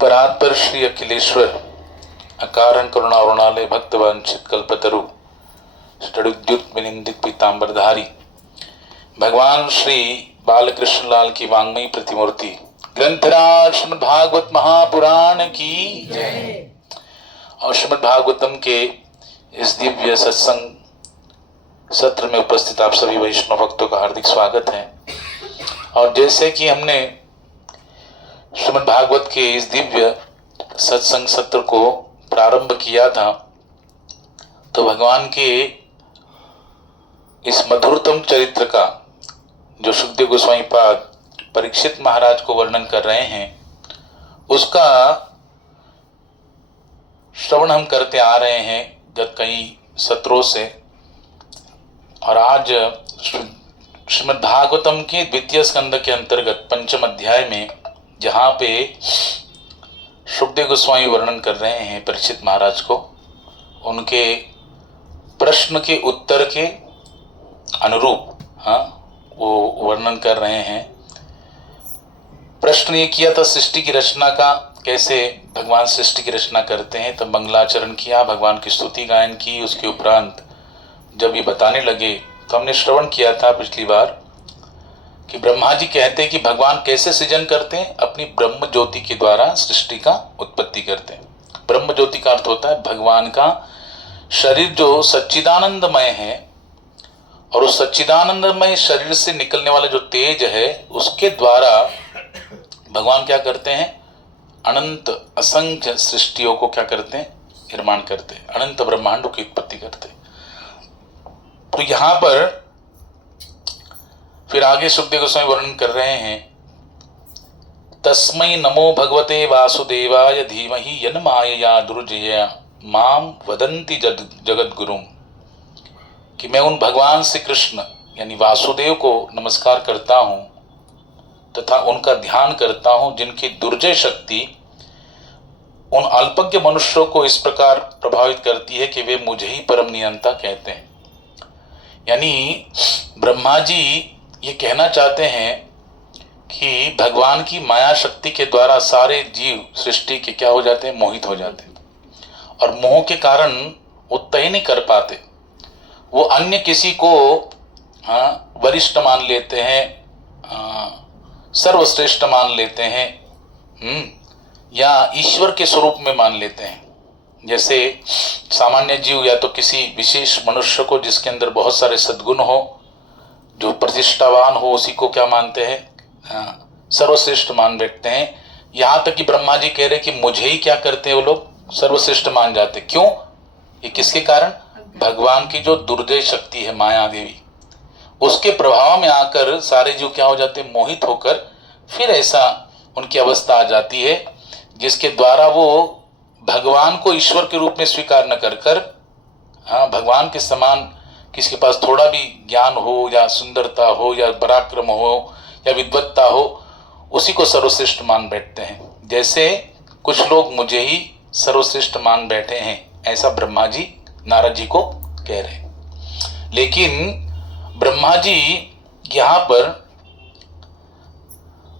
परात्पर श्री अखिलेश्वर अकारण करुणावरुणालय भक्तवांछित कल्पतरु षडुद्युत विनिंदित पीतांबरधारी भगवान श्री बालकृष्ण लाल की वांग्मयी प्रतिमूर्ति ग्रंथराज श्रीमद् भागवत महापुराण की जय। और श्रीमद् भागवतम के इस दिव्य सत्संग सत्र में उपस्थित आप सभी वैष्णव भक्तों का हार्दिक स्वागत है। और जैसे कि हमने श्रीमद् भागवत के इस दिव्य सत्संग सत्र को प्रारंभ किया था, तो भगवान के इस मधुरतम चरित्र का जो सुखदेव गोस्वामी पाद परीक्षित महाराज को वर्णन कर रहे हैं, उसका श्रवण हम करते आ रहे हैं गत कई सत्रों से। और आज श्रीमद् भागवतम के द्वितीय स्कंद के अंतर्गत पंचम अध्याय में जहाँ पे सुखदेव गोस्वामी वर्णन कर रहे हैं परीक्षित महाराज को, उनके प्रश्न के उत्तर के अनुरूप वो वर्णन कर रहे हैं। प्रश्न ये किया था सृष्टि की रचना का, कैसे भगवान सृष्टि की रचना करते हैं, तब मंगलाचरण किया, भगवान की स्तुति गायन की। उसके उपरांत जब ये बताने लगे तो हमने श्रवण किया था पिछली बार कि ब्रह्मा जी कहते हैं कि भगवान कैसे सृजन करते हैं, अपनी ब्रह्म ज्योति के द्वारा सृष्टि का उत्पत्ति करते हैं। ब्रह्म ज्योति का अर्थ होता है भगवान का शरीर जो सच्चिदानंदमय है, और उस सच्चिदानंदमय शरीर से निकलने वाला जो तेज है उसके द्वारा भगवान क्या करते हैं, अनंत असंख्य सृष्टियों को क्या करते हैं, निर्माण करते हैं, अनंत ब्रह्मांडों की उत्पत्ति करते हैं। तो यहाँ पर फिर आगे सुखदेव गोस्वामी वर्णन कर रहे हैं, तस्मै नमो भगवते वासुदेवाय धीमहि यन्मायया दुर्जया माम वदन्ति जगद्गुरुम, कि मैं उन भगवान श्री कृष्ण यानी वासुदेव को नमस्कार करता हूँ तथा उनका ध्यान करता हूँ, जिनकी दुर्जय शक्ति उन अल्पज्ञ मनुष्यों को इस प्रकार प्रभावित करती है कि वे मुझे ही परम नियंता कहते हैं। यानी ब्रह्मा जी ये कहना चाहते हैं कि भगवान की माया शक्ति के द्वारा सारे जीव सृष्टि के क्या हो जाते हैं, मोहित हो जाते हैं, और मोह के कारण वो तय नहीं कर पाते, वो अन्य किसी को वरिष्ठ मान लेते हैं, सर्वश्रेष्ठ मान लेते हैं, या ईश्वर के स्वरूप में मान लेते हैं। जैसे सामान्य जीव या तो किसी विशेष मनुष्य को जिसके अंदर बहुत सारे सद्गुण हो, जो प्रतिष्ठावान हो, उसी को क्या मानते हैं, सर्वश्रेष्ठ मान बैठते हैं। यहाँ तक कि ब्रह्मा जी कह रहे कि मुझे ही क्या करते हैं वो लोग, सर्वश्रेष्ठ मान जाते। क्यों? ये किसके कारण? भगवान की जो दुर्जय शक्ति है माया देवी, उसके प्रभाव में आकर सारे जीव क्या हो जाते हैं, मोहित होकर फिर ऐसा उनकी अवस्था आ जाती है जिसके द्वारा वो भगवान को ईश्वर के रूप में स्वीकार न कर कर भगवान के समान किसी के पास थोड़ा भी ज्ञान हो या सुंदरता हो या पराक्रम हो या विद्वत्ता हो, उसी को सर्वश्रेष्ठ मान बैठते हैं। जैसे कुछ लोग मुझे ही सर्वश्रेष्ठ मान बैठे हैं, ऐसा ब्रह्मा जी नारद जी को कह रहे हैं। लेकिन ब्रह्मा जी यहाँ पर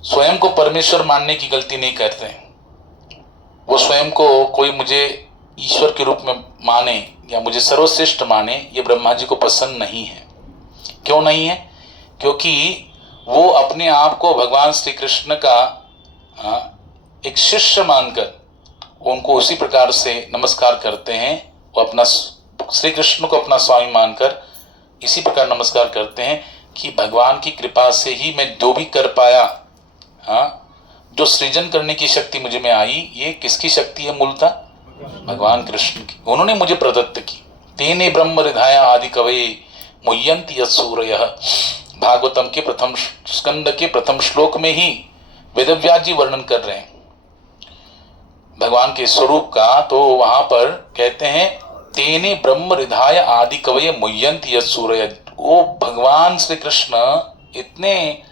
स्वयं को परमेश्वर मानने की गलती नहीं करते हैं। वो स्वयं को कोई मुझे ईश्वर के रूप में माने या मुझे सर्वश्रेष्ठ माने, ये ब्रह्मा जी को पसंद नहीं है। क्यों नहीं है? क्योंकि वो अपने आप को भगवान श्री कृष्ण का एक शिष्य मानकर उनको उसी प्रकार से नमस्कार करते हैं। वो अपना श्री कृष्ण को अपना स्वामी मानकर इसी प्रकार नमस्कार करते हैं कि भगवान की कृपा से ही मैं जो भी कर पाया, जो सृजन करने की शक्ति मुझे में आई, ये किसकी शक्ति है? मूलतः भगवान कृष्ण की। उन्होंने मुझे प्रदत्त की। तेने ब्रह्म हृदया आदि कवये मुह्यन्ति यत्सूरयः, भागवतम के प्रथम स्कंद के प्रथम श्लोक में ही वेदव्यास जी वर्णन कर रहे हैं भगवान के स्वरूप का। तो वहां पर कहते हैं तेने ब्रह्म हृदय आदि कवये मुह्यन्ति यत्सूरयः, वो भगवान श्री कृष्ण इतने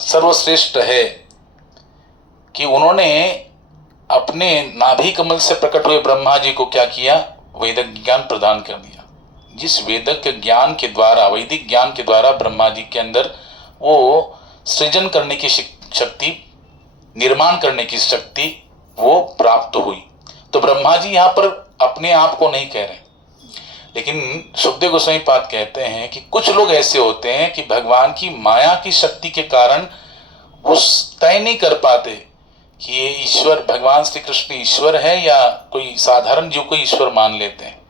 सर्वश्रेष्ठ है कि उन्होंने अपने नाभि कमल से प्रकट हुए ब्रह्मा जी को क्या किया, वैदिक ज्ञान प्रदान कर दिया। जिस वैदिक ज्ञान के द्वारा, वैदिक ज्ञान के द्वारा ब्रह्मा जी के अंदर वो सृजन करने की शक्ति, निर्माण करने की शक्ति वो प्राप्त हुई। तो ब्रह्मा जी यहाँ पर अपने आप को नहीं कह रहे, लेकिन सुखदेव गोस्वामी पाद कहते हैं कि कुछ लोग ऐसे होते हैं कि भगवान की माया की शक्ति के कारण वो तय नहीं कर पाते कि ये ईश्वर, भगवान श्री कृष्ण ईश्वर है या कोई साधारण जीव को ईश्वर मान लेते हैं।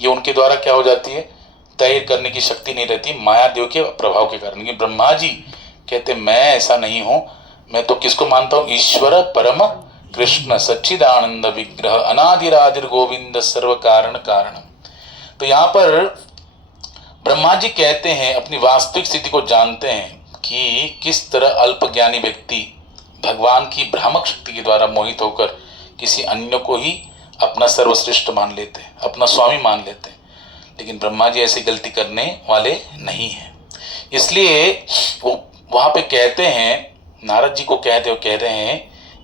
ये उनके द्वारा क्या हो जाती है, तय करने की शक्ति नहीं रहती माया देव के प्रभाव के कारण। कि ब्रह्मा जी कहते मैं ऐसा नहीं हूं, मैं तो किसको मानता हूं, ईश्वर परम कृष्ण सच्चिदानंद विग्रह अनादिरादिर गोविंद सर्व कारण कारणम। तो यहाँ पर ब्रह्मा जी कहते हैं, अपनी वास्तविक स्थिति को जानते हैं कि किस तरह अल्पज्ञानी व्यक्ति भगवान की भ्रामक शक्ति के द्वारा मोहित होकर किसी अन्य को ही अपना सर्वश्रेष्ठ मान लेते हैं, अपना स्वामी मान लेते हैं। लेकिन ब्रह्मा जी ऐसी गलती करने वाले नहीं हैं। इसलिए वो वहां पे कहते हैं, नारद जी को कहते हो कह रहे हैं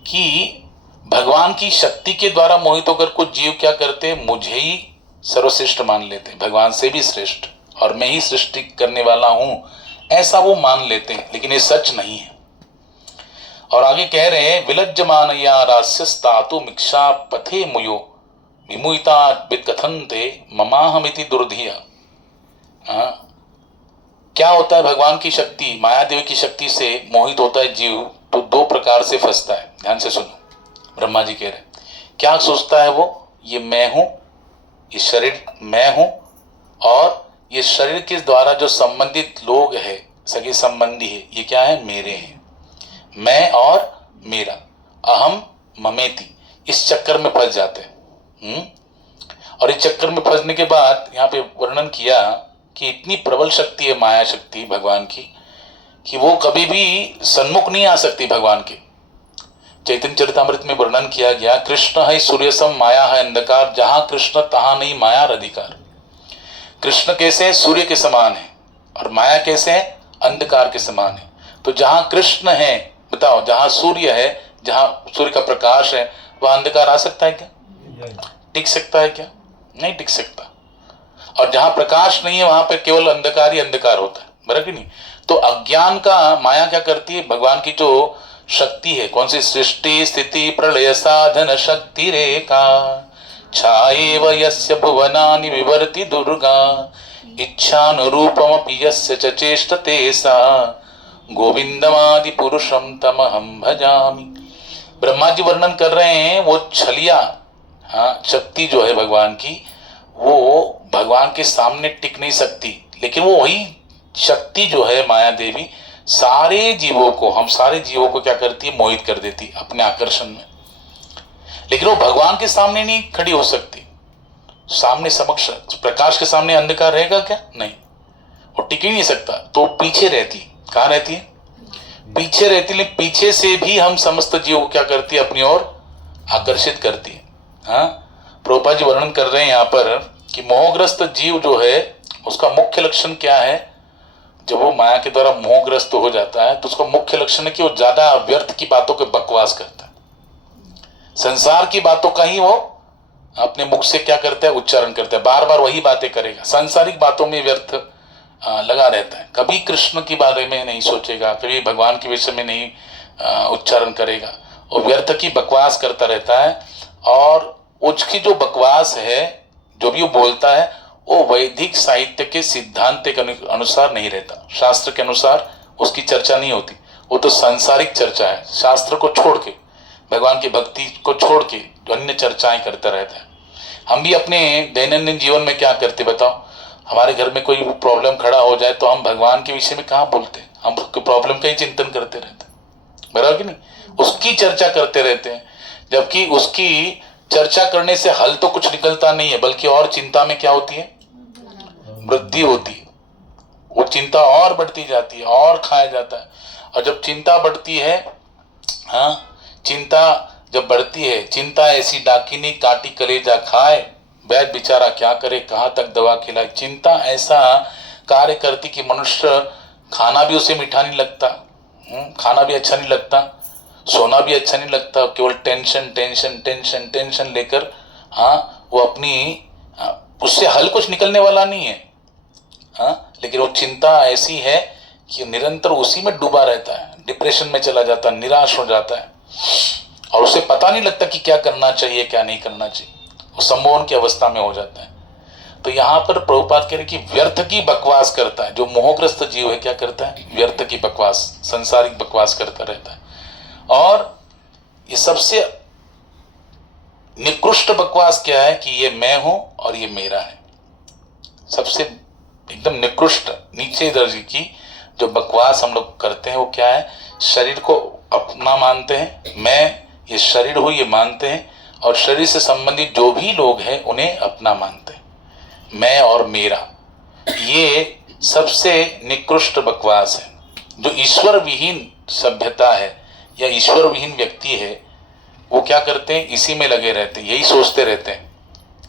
कि भगवान की शक्ति के द्वारा मोहित होकर कुछ जीव क्या करते हैं, मुझे ही सर्वश्रेष्ठ मान लेते हैं, भगवान से भी श्रेष्ठ, और मैं ही सृष्टि करने वाला हूं, ऐसा वो मान लेते हैं। लेकिन ये सच नहीं है। और आगे कह रहे हैं, विलज्जमानया रास्यस्तातु मिक्षा पथे मुयो विमुइता विकथन्ते ममाहमिति दुर्धिया। क्या होता है, भगवान की शक्ति, मायादेवी की शक्ति से मोहित होता है जीव तो दो प्रकार से फंसता है। ध्यान से सुनो, ब्रह्मा जी कह रहे हैं, क्या सोचता है वो, ये मैं हूं, ये शरीर मैं हूं, और ये शरीर के द्वारा जो संबंधित लोग है, सगे संबंधी है, ये क्या है, मेरे हैं, मैं और मेरा, अहम ममेति, इस चक्कर में फंस जाते हैं। और इस चक्कर में फंसने के बाद यहाँ पे वर्णन किया कि इतनी प्रबल शक्ति है माया शक्ति भगवान की कि वो कभी भी सन्मुख नहीं आ सकती भगवान के। चैतन्य चरितामृत में वर्णन किया गया, कृष्ण है सूर्यसम माया है अंधकार, जहां कृष्ण तहां नहीं माया अधिकार। कृष्ण कैसे है, सूर्य के समान है, और माया कैसे है, अंधकार के समान है। तो जहां कृष्ण है, बताओ, जहां सूर्य है, जहां सूर्य का प्रकाश है, वह अंधकार आ सकता है क्या, टिक सकता है क्या, नहीं टिक सकता। और जहां प्रकाश नहीं है वहां पे केवल अंधकार ही अंधकार होता है, बराबर कि नहीं। तो अज्ञान का माया क्या करती है, भगवान की जो शक्ति है, कौन सी, सृष्टि स्थिति प्रलय साधन शक्ति रेखा छाएव यस्य भुवनानि विवर्ति दुर्गा इच्छानुरूपमपि यस्य च चेष्टते सा गोविंदमादि पुरुषम तमहम भजामि। ब्रह्मा जी वर्णन कर रहे हैं, वो छलिया शक्ति जो है भगवान की, वो भगवान के सामने टिक नहीं सकती। लेकिन वो वही शक्ति जो है माया देवी, सारे जीवों को, हम सारे जीवों को क्या करती है, मोहित कर देती अपने आकर्षण में। लेकिन वो भगवान के सामने नहीं खड़ी हो सकती। सामने समक्ष प्रकाश के सामने अंधकार रहेगा क्या, नहीं, वो टिक ही नहीं सकता। तो पीछे रहती, कहाँ रहती है, पीछे रहती। लेकिन पीछे से भी हम समस्त जीवों को क्या करती है, अपनी ओर आकर्षित करती है। प्रभुपाद जी वर्णन कर रहे हैं यहाँ पर कि मोहग्रस्त जीव जो है उसका मुख्य लक्षण क्या है। जब वो माया के द्वारा मोहग्रस्त हो जाता है तो उसका मुख्य लक्षण है कि वो ज्यादा व्यर्थ की बातों के बकवास करता है, संसार की बातों का ही वो अपने मुख से क्या करता है, उच्चारण करता है, बार बार वही बातें करेगा, सांसारिक बातों में व्यर्थ लगा रहता है। कभी कृष्ण के बारे में नहीं सोचेगा, कभी भगवान के विषय में नहीं उच्चारण करेगा, वो व्यर्थ की बकवास करता रहता है। और उसकी जो बकवास है, जो भी वो बोलता है, वो वैदिक साहित्य के सिद्धांत के अनुसार नहीं रहता, शास्त्र के अनुसार उसकी चर्चा नहीं होती। वो तो सांसारिक चर्चा है, शास्त्र को छोड़ के, भगवान की भक्ति को छोड़ के जो अन्य चर्चाएं करता रहता है। हम भी अपने दैनंदिन जीवन में क्या करते बताओ, हमारे घर में कोई प्रॉब्लम खड़ा हो जाए तो हम भगवान के विषय में कहाँ बोलते हैं, हम प्रॉब्लम का ही चिंतन करते रहते हैं, बराबर कि नहीं, उसकी चर्चा करते रहते हैं। जबकि उसकी चर्चा करने से हल तो कुछ निकलता नहीं है, बल्कि और चिंता में क्या होती है, वृद्धि होती है। वो चिंता और बढ़ती जाती है, और खाया जाता है। और जब चिंता बढ़ती है, चिंता जब बढ़ती है, चिंता ऐसी डाकिनी काटी कलेजा खाए, वैद्य बेचारा क्या करे, कहाँ तक दवा खिलाए। चिंता ऐसा कार्य करती कि मनुष्य, खाना भी उसे मीठा नहीं लगता, खाना भी अच्छा नहीं लगता, सोना भी अच्छा नहीं लगता, केवल टेंशन टेंशन टेंशन टेंशन लेकर वो अपनी, उससे हल कुछ निकलने वाला नहीं है। लेकिन वो चिंता ऐसी है कि निरंतर उसी में डूबा रहता है, डिप्रेशन में चला जाता है, निराश हो जाता है। और उसे पता नहीं लगता कि क्या करना चाहिए क्या नहीं करना चाहिए, वो सम्मोहन की अवस्था में हो जाता है। तो यहाँ पर प्रभुपाद कह रहे कि व्यर्थ की बकवास करता है, जो मोहग्रस्त जीव है क्या करता है, व्यर्थ की बकवास, संसारिक बकवास करता रहता है। और ये सबसे निकृष्ट बकवास क्या है कि ये मैं हूं और ये मेरा है। सबसे एकदम निकृष्ट नीचे दर्जे की जो बकवास हम लोग करते हैं वो क्या है, शरीर को अपना मानते हैं, मैं ये शरीर हूं ये मानते हैं, और शरीर से संबंधित जो भी लोग हैं उन्हें अपना मानते हैं, मैं और मेरा। ये सबसे निकृष्ट बकवास है। जो ईश्वर विहीन सभ्यता है या ईश्वर विहीन व्यक्ति है वो क्या करते हैं, इसी में लगे रहते हैं, यही सोचते रहते हैं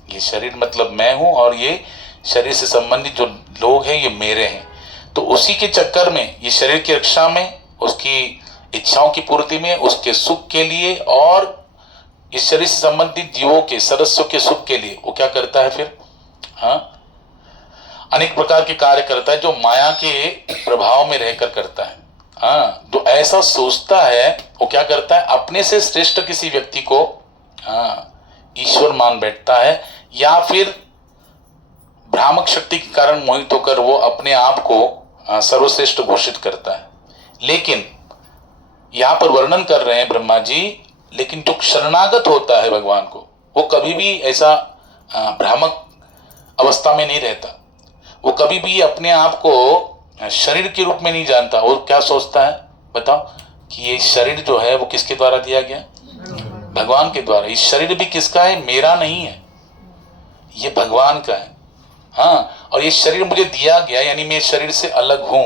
ये शरीर मतलब मैं हूं और ये शरीर से संबंधित जो लोग हैं ये मेरे हैं। तो उसी के चक्कर में ये शरीर की रक्षा में, उसकी इच्छाओं की पूर्ति में, उसके सुख के लिए और इस शरीर से संबंधित जीवों के सदस्यों के सुख के लिए वो क्या करता है फिर, हाँ, अनेक प्रकार के कार्य करता है जो माया के प्रभाव में रहकर करता है। हाँ, जो ऐसा सोचता है वो क्या करता है, अपने से श्रेष्ठ किसी व्यक्ति को ईश्वर मान बैठता है, या फिर भ्रामक शक्ति के कारण मोहित होकर वो अपने आप को सर्वश्रेष्ठ घोषित करता है। लेकिन यहां पर वर्णन कर रहे हैं ब्रह्मा जी, लेकिन जो शरणागत होता है भगवान को वो कभी भी ऐसा भ्रामक अवस्था में नहीं रहता, वो कभी भी अपने आप को शरीर के रूप में नहीं जानता। वो क्या सोचता है बताओ कि ये शरीर जो है वो किसके द्वारा दिया गया, भगवान के द्वारा। इस शरीर भी किसका है, मेरा नहीं है, ये भगवान का है। हाँ, और ये शरीर मुझे दिया गया यानी मैं शरीर से अलग हूं,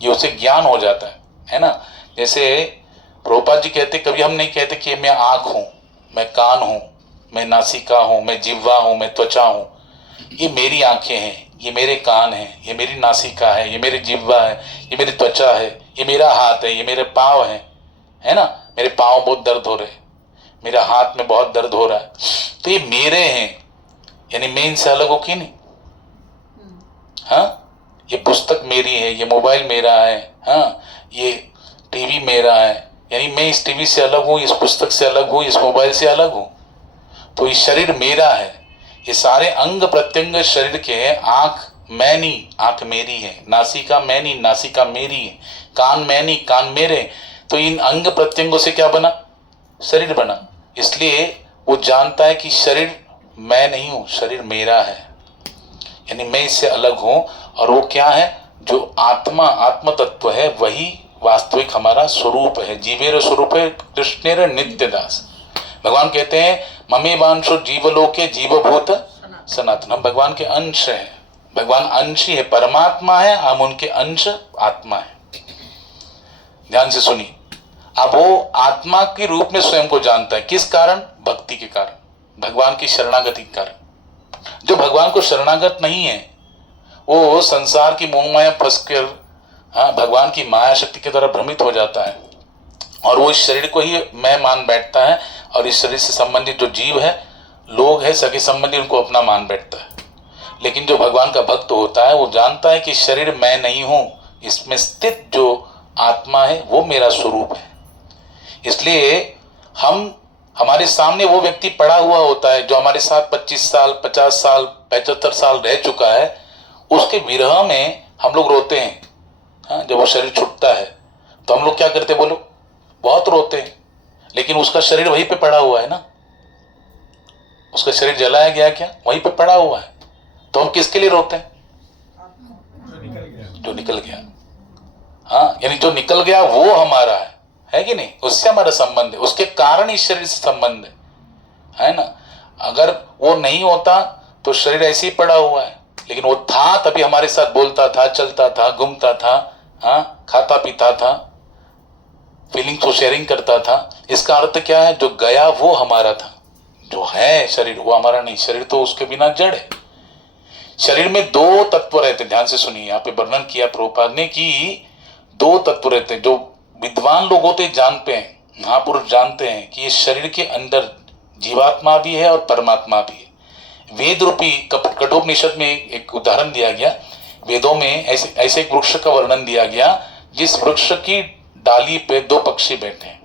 ये उसे ज्ञान हो जाता है ना। जैसे प्रभुपाद जी कहते, कभी हम नहीं कहते कि मैं आंख हूं, मैं कान हूं, मैं नासिका हूं, मैं जिह्वा हूं, मैं त्वचा हूं। ये मेरी आंखें हैं, ये मेरे कान हैं, ये मेरी नासिका है, ये मेरे जिह्वा है, ये मेरी त्वचा है, ये मेरा हाथ है, ये मेरे पाँव है ना, मेरे पाँव बहुत दर्द हो रहे हैं, मेरा हाथ में बहुत दर्द हो रहा है, तो ये मेरे हैं, यानी मैं इनसे अलग हो कि नहीं। हाँ, ये पुस्तक मेरी है, ये मोबाइल मेरा है, हाँ, ये टीवी मेरा है, यानी मैं इस टीवी से अलग हूं, इस पुस्तक से अलग हूं, इस मोबाइल से अलग हूं। तो ये शरीर मेरा है, ये सारे अंग प्रत्यंग शरीर के हैं। आंख मैं नहीं, आंख मेरी है, नासिका मैं नहीं, नासिका मेरी है, कान मैं नहीं, कान मेरे। तो इन अंग प्रत्यंगों से क्या बना, शरीर बना। इसलिए वो जानता है कि शरीर मैं नहीं हूं, शरीर मेरा है, यानी मैं इससे अलग हूं। और वो क्या है, जो आत्मा, आत्म तत्व है वही वास्तविक हमारा स्वरूप है। जीवेर स्वरूप है कृष्णेर नित्य दास। भगवान कहते हैं ममे वांशो जीवलोके जीवभूत सनातन। हम भगवान के अंश है, भगवान अंशी है, परमात्मा है, हम उनके अंश आत्मा है। ध्यान से सुनिए, अब वो आत्मा के रूप में स्वयं को जानता है, किस कारण, भक्ति के कारण, भगवान की शरणागति के कारण। जो भगवान को शरणागत नहीं है वो संसार की मोह माया फंस कर भगवान की माया शक्ति के द्वारा भ्रमित हो जाता है, और वो इस शरीर को ही मैं मान बैठता है, और इस शरीर से संबंधित जो जीव है, लोग है, सगे संबंधी, उनको अपना मान बैठता है। लेकिन जो भगवान का भक्त होता है वो जानता है कि शरीर मैं नहीं हूं, इसमें स्थित जो आत्मा है वो मेरा स्वरूप है। इसलिए हमारे सामने वो व्यक्ति पड़ा हुआ होता है जो हमारे साथ 25 साल 50 साल 75 साल रह चुका है, उसके विरह में हम लोग रोते हैं। हाँ, जब वो शरीर छूटता है तो हम लोग क्या करते, बोलो, बहुत रोते हैं। लेकिन उसका शरीर वहीं पे पड़ा हुआ है ना, उसका शरीर जलाया गया क्या, वहीं पे पड़ा हुआ है। तो हम किसके लिए रोते हैं, जो निकल गया। हाँ, यानी जो निकल गया वो हमारा है कि नहीं, उससे हमारा संबंध है, उसके कारण इस शरीर से संबंध है ना। अगर वो नहीं होता तो शरीर ऐसे ही पड़ा हुआ है, लेकिन वो था तभी हमारे साथ बोलता था, चलता था, घूमता था, हाँ, खाता पीता था, फीलिंग को शेयरिंग करता था। इसका अर्थ क्या है, जो गया वो हमारा था, जो है शरीर वो हमारा नहीं। शरीर तो उसके बिना जड़ है। शरीर में दो तत्व रहते, ध्यान से सुनिए, यहाँ पे वर्णन किया प्रभुपाद ने कि दो तत्व रहते हैं। जो विद्वान लोग होते जानते हैं, महापुरुष जानते हैं कि इस शरीर के अंदर जीवात्मा भी है और परमात्मा भी है। वेद रूपी कठोपनिषद में एक उदाहरण दिया गया। वेदों में ऐसे एक वृक्ष का वर्णन दिया गया जिस वृक्ष की डाली पे दो पक्षी बैठे हैं।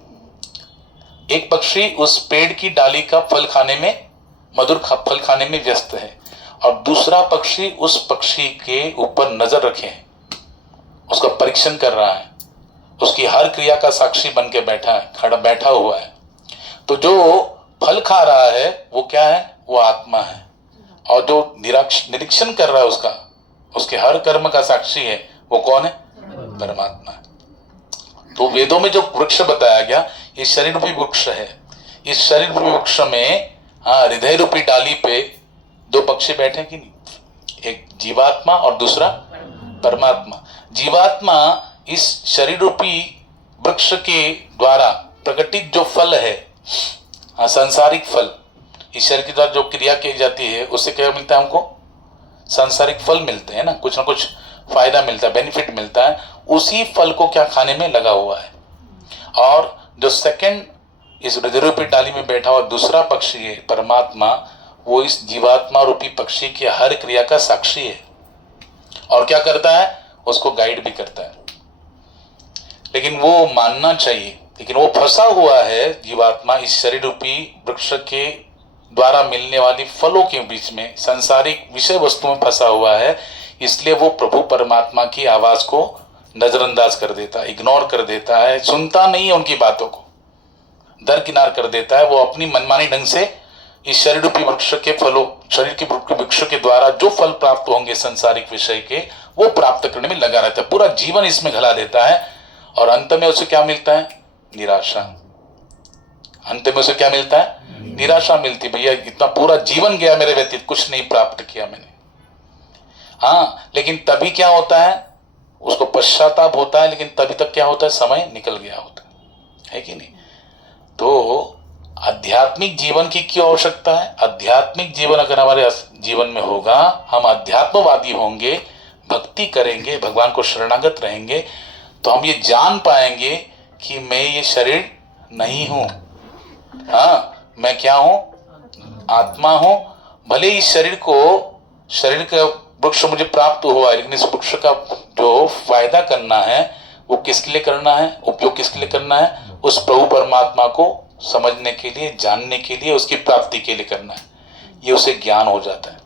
एक पक्षी उस पेड़ की डाली का फल खाने में, मधुर फल खाने में व्यस्त है, और दूसरा पक्षी उस पक्षी के ऊपर नजर रखे है, उसका परीक्षण कर रहा है, उसकी हर क्रिया का साक्षी बन के बैठा हुआ है। तो जो फल खा रहा है वो क्या है? वो आत्मा है, और जो निरीक्षण कर रहा है उसके हर कर्म का साक्षी है, वो कौन है? परमात्मा है। तो वेदों में जो वृक्ष बताया गया, ये शरीर रूपी वृक्ष है। इस शरीर रूपी वृक्ष में हृदय रूपी डाली पे दो पक्षी बैठे कि नहीं? एक जीवात्मा और दूसरा परमात्मा। जीवात्मा इस शरीर रूपी वृक्ष के द्वारा प्रकटित जो फल है, सांसारिक फल, इस शरीर के द्वारा जो क्रिया की जाती है उससे क्या मिलता है? हमको सांसारिक फल मिलते हैं ना, कुछ ना कुछ फायदा मिलता है, बेनिफिट मिलता है। उसी फल को क्या खाने में लगा हुआ है। और जो सेकंड इस हृदय रूपी डाली में बैठा हुआ दूसरा पक्षी है परमात्मा, वो इस जीवात्मा रूपी पक्षी की हर क्रिया का साक्षी है, और क्या करता है? उसको गाइड भी करता है। लेकिन वो मानना चाहिए, लेकिन वो फंसा हुआ है जीवात्मा इस शरीर रूपी वृक्ष के द्वारा मिलने वाली फलों के बीच में, सांसारिक विषय वस्तु में फंसा हुआ है। इसलिए वो प्रभु परमात्मा की आवाज को नजरअंदाज कर देता है, इग्नोर कर देता है, सुनता नहीं है उनकी बातों को, दरकिनार कर देता है। वो अपनी मनमानी ढंग से इस शरीर रूपी वृक्ष के फलों, शरीर के वृक्ष के द्वारा जो फल प्राप्त होंगे संसारिक विषय के, वो प्राप्त करने में लगा रहता है, पूरा जीवन इसमें घला देता है। और अंत में उसे क्या मिलता है? निराशा। अंत में उसे क्या मिलता है? निराशा मिलती, भैया इतना पूरा जीवन गया मेरे व्यतीत, कुछ नहीं प्राप्त किया मैंने। हाँ, लेकिन तभी क्या होता है? उसको पश्चाताप होता है, लेकिन तभी तक क्या होता है? समय निकल गया होता है कि नहीं? तो आध्यात्मिक जीवन की क्यों आवश्यकता है? आध्यात्मिक जीवन अगर हमारे जीवन में होगा, हम अध्यात्मवादी होंगे, भक्ति करेंगे, भगवान को शरणागत रहेंगे, तो हम ये जान पाएंगे कि मैं ये शरीर नहीं हूं। हाँ, मैं क्या हूं? आत्मा हूं। भले इस शरीर का वृक्ष मुझे प्राप्त हुआ है, लेकिन इस वृक्ष का जो फायदा करना है वो किसके लिए करना है? उपयोग किसके लिए करना है? उस प्रभु परमात्मा को समझने के लिए, जानने के लिए, उसकी प्राप्ति के लिए करना है। ये उसे ज्ञान हो जाता है।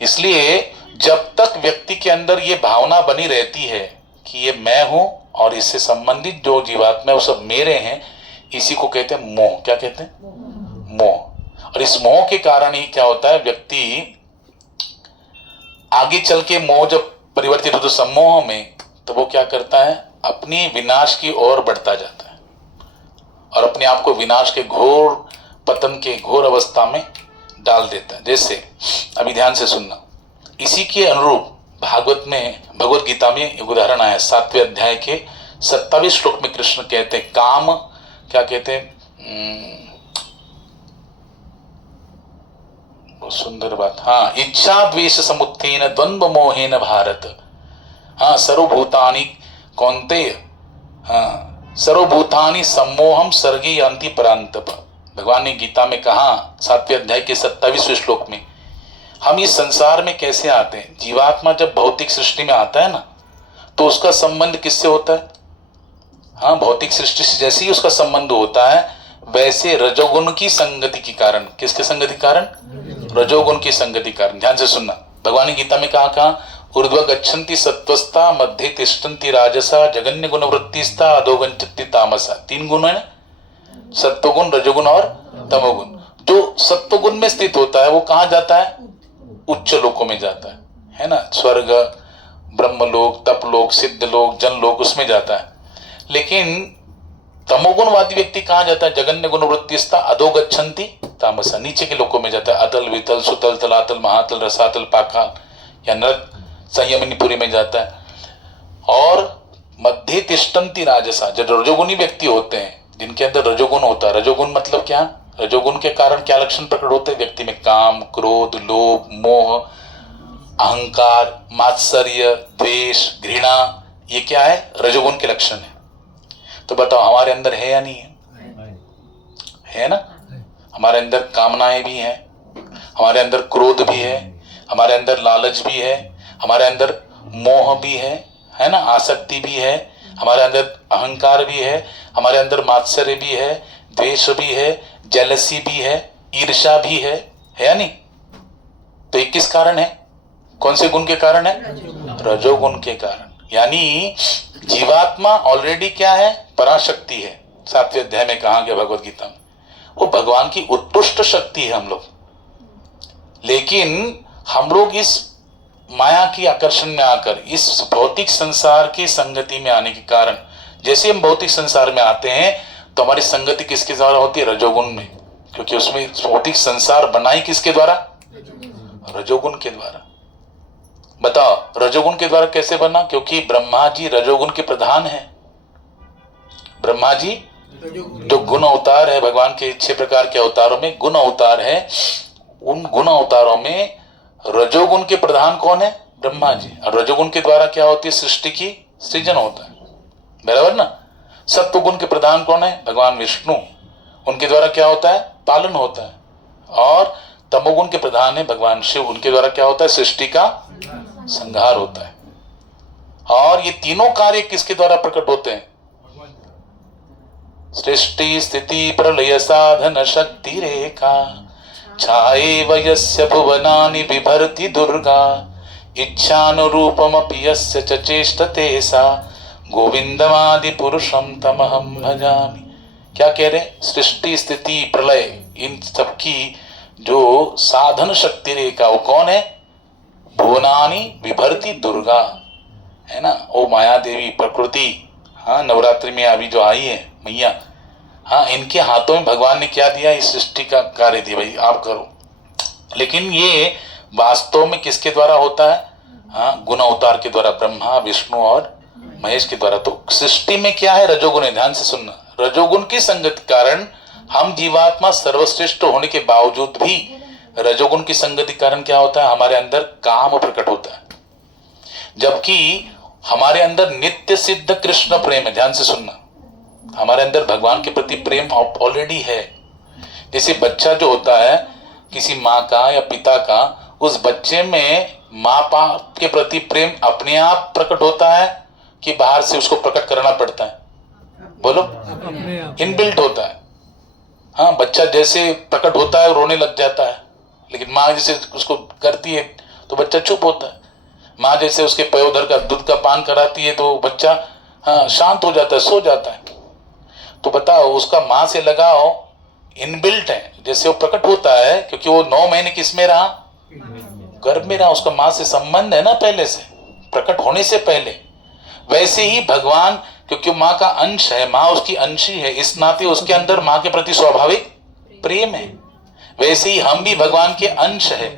इसलिए जब तक व्यक्ति के अंदर ये भावना बनी रहती है कि ये मैं हूं और इससे संबंधित जो जीवात्मा है वो सब मेरे हैं, इसी को कहते हैं मोह। क्या कहते हैं? मोह। और इस मोह के कारण ही क्या होता है? व्यक्ति आगे चल के मोह जब परिवर्तित होता है सम्मोह में, तो वो क्या करता है? अपनी विनाश की ओर बढ़ता जाता है और अपने आप को विनाश के घोर पतन के घोर अवस्था में डाल देता है। जैसे अभी ध्यान से सुनना, इसी के अनुरूप भगवत गीता में एक उदाहरण आया। 7वें अध्याय के 27 श्लोक में कृष्ण कहते हैं, काम क्या कहते हैं? बहुत सुंदर बात। हाँ, इच्छा द्वेष समुत्थेन द्वंद्व मोहेन भारत। हाँ, सर्वभूतानि कौन्तेय, हाँ, सर्वभूतानि सम्मोहम सर्गे यान्ति परांतप। भगवान ने गीता में कहा 7वें अध्याय के 27वें श्लोक में, हम इस संसार में कैसे आते हैं? जीवात्मा जब भौतिक सृष्टि में आता है ना, तो उसका संबंध किससे होता है? हाँ, भौतिक सृष्टि से जैसे ही उसका संबंध होता है, वैसे रजोगुण की संगति के कारण, किसके संगति कारण? रजोगुण की संगति कारण। ध्यान से सुनना, भगवान ने गीता में कहा ऊर्ध्व गच्छन्ति सत्वस्ता, मध्य तिष्ठन्ति राजसा, जगन्य गुण वृत्तिस्ता, अधो गच्छन्ति तामसा। 3 गुण है, सत्वगुण, रजोगुण और तमोगुण। जो सत्वगुण में स्थित होता है वो कहाँ जाता है? उच्च लोकों में जाता है ना, स्वर्ग, ब्रह्मलोक, तपलोक, सिद्धलोक, जनलोक, उसमें जाता है। लेकिन तमोगुणवादी व्यक्ति कहाँ जाता है? जगन्य गुण वृत्तिस्ता, अधो गच्छन्ति तामसा, नीचे के लोकों में जाता है। अतल, वितल, सुतल, तलातल, महातल, रसातल, पाताल या नरक, संयमनीपुरी में जाता है। और मध्य तिष्ठन्ति राजसा, जो रजोगुणी व्यक्ति होते हैं, जिनके अंदर रजोगुण होता है। रजोगुण मतलब क्या? रजोगुण के कारण क्या लक्षण प्रकट होते हैं व्यक्ति में? काम, क्रोध, लोभ, मोह, अहंकार, मात्सर्य, द्वेष, घृणा, ये क्या है? रजोगुण के लक्षण है। तो बताओ हमारे अंदर है या नहीं है? है ना? हमारे अंदर कामनाएं भी हैं, हमारे अंदर क्रोध भी है, हमारे अंदर लालच भी है, हमारे अंदर मोह भी है ना, आसक्ति भी है, हमारे अंदर अहंकार भी है, हमारे अंदर मात्सर्य भी है, द्वेष भी है, जेलसी भी है, ईर्ष्या भी है या नहीं? तो ये किस कारण है? कौन से गुण के कारण है? रजोगुण के कारण। यानी जीवात्मा ऑलरेडी क्या है? पराशक्ति है। 7वें अध्याय में कहा गया भगवत गीता में, वो भगवान की उत्कृष्ट शक्ति है हम लोग। लेकिन हम लोग इस माया की आकर्षण में आकर, इस भौतिक संसार की संगति में आने के कारण, जैसे हम भौतिक संसार में आते हैं तो हमारी संगति किसके द्वारा होती है? रजोगुण में। क्योंकि उसमें भौतिक संसार बनाई किसके द्वारा? रजोगुण के द्वारा। बताओ रजोगुण के द्वारा कैसे बना? क्योंकि ब्रह्मा जी रजोगुण के प्रधान है। ब्रह्मा जी जो गुण अवतार है, भगवान के 6 प्रकार के अवतारों में गुण अवतार है, उन गुण अवतारों में रजोगुण के प्रधान कौन है? ब्रह्मा जी। और रजोगुण के द्वारा क्या होती है? सृष्टि की सृजन होता है, बराबर ना? सत्व गुण के प्रधान कौन है? भगवान विष्णु। उनके द्वारा क्या होता है? पालन होता है। और तमोगुण के प्रधान है भगवान शिव। उनके द्वारा क्या होता है? सृष्टि का संहार होता है। और ये तीनों कार्य किसके द्वारा प्रकट होते हैं? सृष्टि स्थिति प्रलय साधन शक्ति रेखा छाए वयस्य भुवनानि बिभर्ति दुर्गा इच्छानुरूपमपि यस्य च चेष्टते सा गोविंदमादि पुरुषम तमहम भजामि। क्या कह रहे? सृष्टि स्थिति प्रलय इन सबकी जो साधन शक्ति रेखा वो कौन है? भुवनानि बिभर्ति दुर्गा, है ना? ओ माया देवी प्रकृति। हाँ, नवरात्रि में अभी जो आई है मैया, हाँ, इनके हाथों में भगवान ने क्या दिया? इस सृष्टि का कार्य दिया, भाई आप करो। लेकिन ये वास्तव में किसके द्वारा होता है? हाँ, गुण अवतार के द्वारा, ब्रह्मा विष्णु और महेश के द्वारा। तो सृष्टि में क्या है? रजोगुण है। ध्यान से सुनना, रजोगुण की संगति के कारण हम जीवात्मा सर्वश्रेष्ठ होने के बावजूद भी रजोगुण की संगति कारण क्या होता है? हमारे अंदर काम प्रकट होता है, जबकि हमारे अंदर नित्य सिद्ध कृष्ण प्रेम है। ध्यान से सुनना, हमारे अंदर भगवान के प्रति प्रेम ऑलरेडी है। जैसे बच्चा जो होता है किसी माँ का या पिता का, उस बच्चे में माँ बाप के प्रति प्रेम अपने आप प्रकट होता है कि बाहर से उसको प्रकट करना पड़ता है? बोलो, इनबिल्ट होता है। हाँ, बच्चा जैसे प्रकट होता है रोने लग जाता है, लेकिन माँ जैसे उसको करती है तो बच्चा चुप होता है। माँ जैसे उसके पयोधर का दूध का पान कराती है तो बच्चा हाँ शांत हो जाता है, सो जाता है। तो बताओ, उसका माँ से लगाव इनबिल्ट है, जैसे वो प्रकट होता है क्योंकि वो 9 महीने किस में रहा? गर्भ में रहा। उसका माँ से संबंध है ना पहले से, प्रकट होने से पहले। वैसे ही भगवान, क्योंकि माँ का अंश है, माँ उसकी अंशी है, इस नाते उसके अंदर माँ के प्रति स्वाभाविक प्रेम है। वैसे ही हम भी भगवान के अंश है,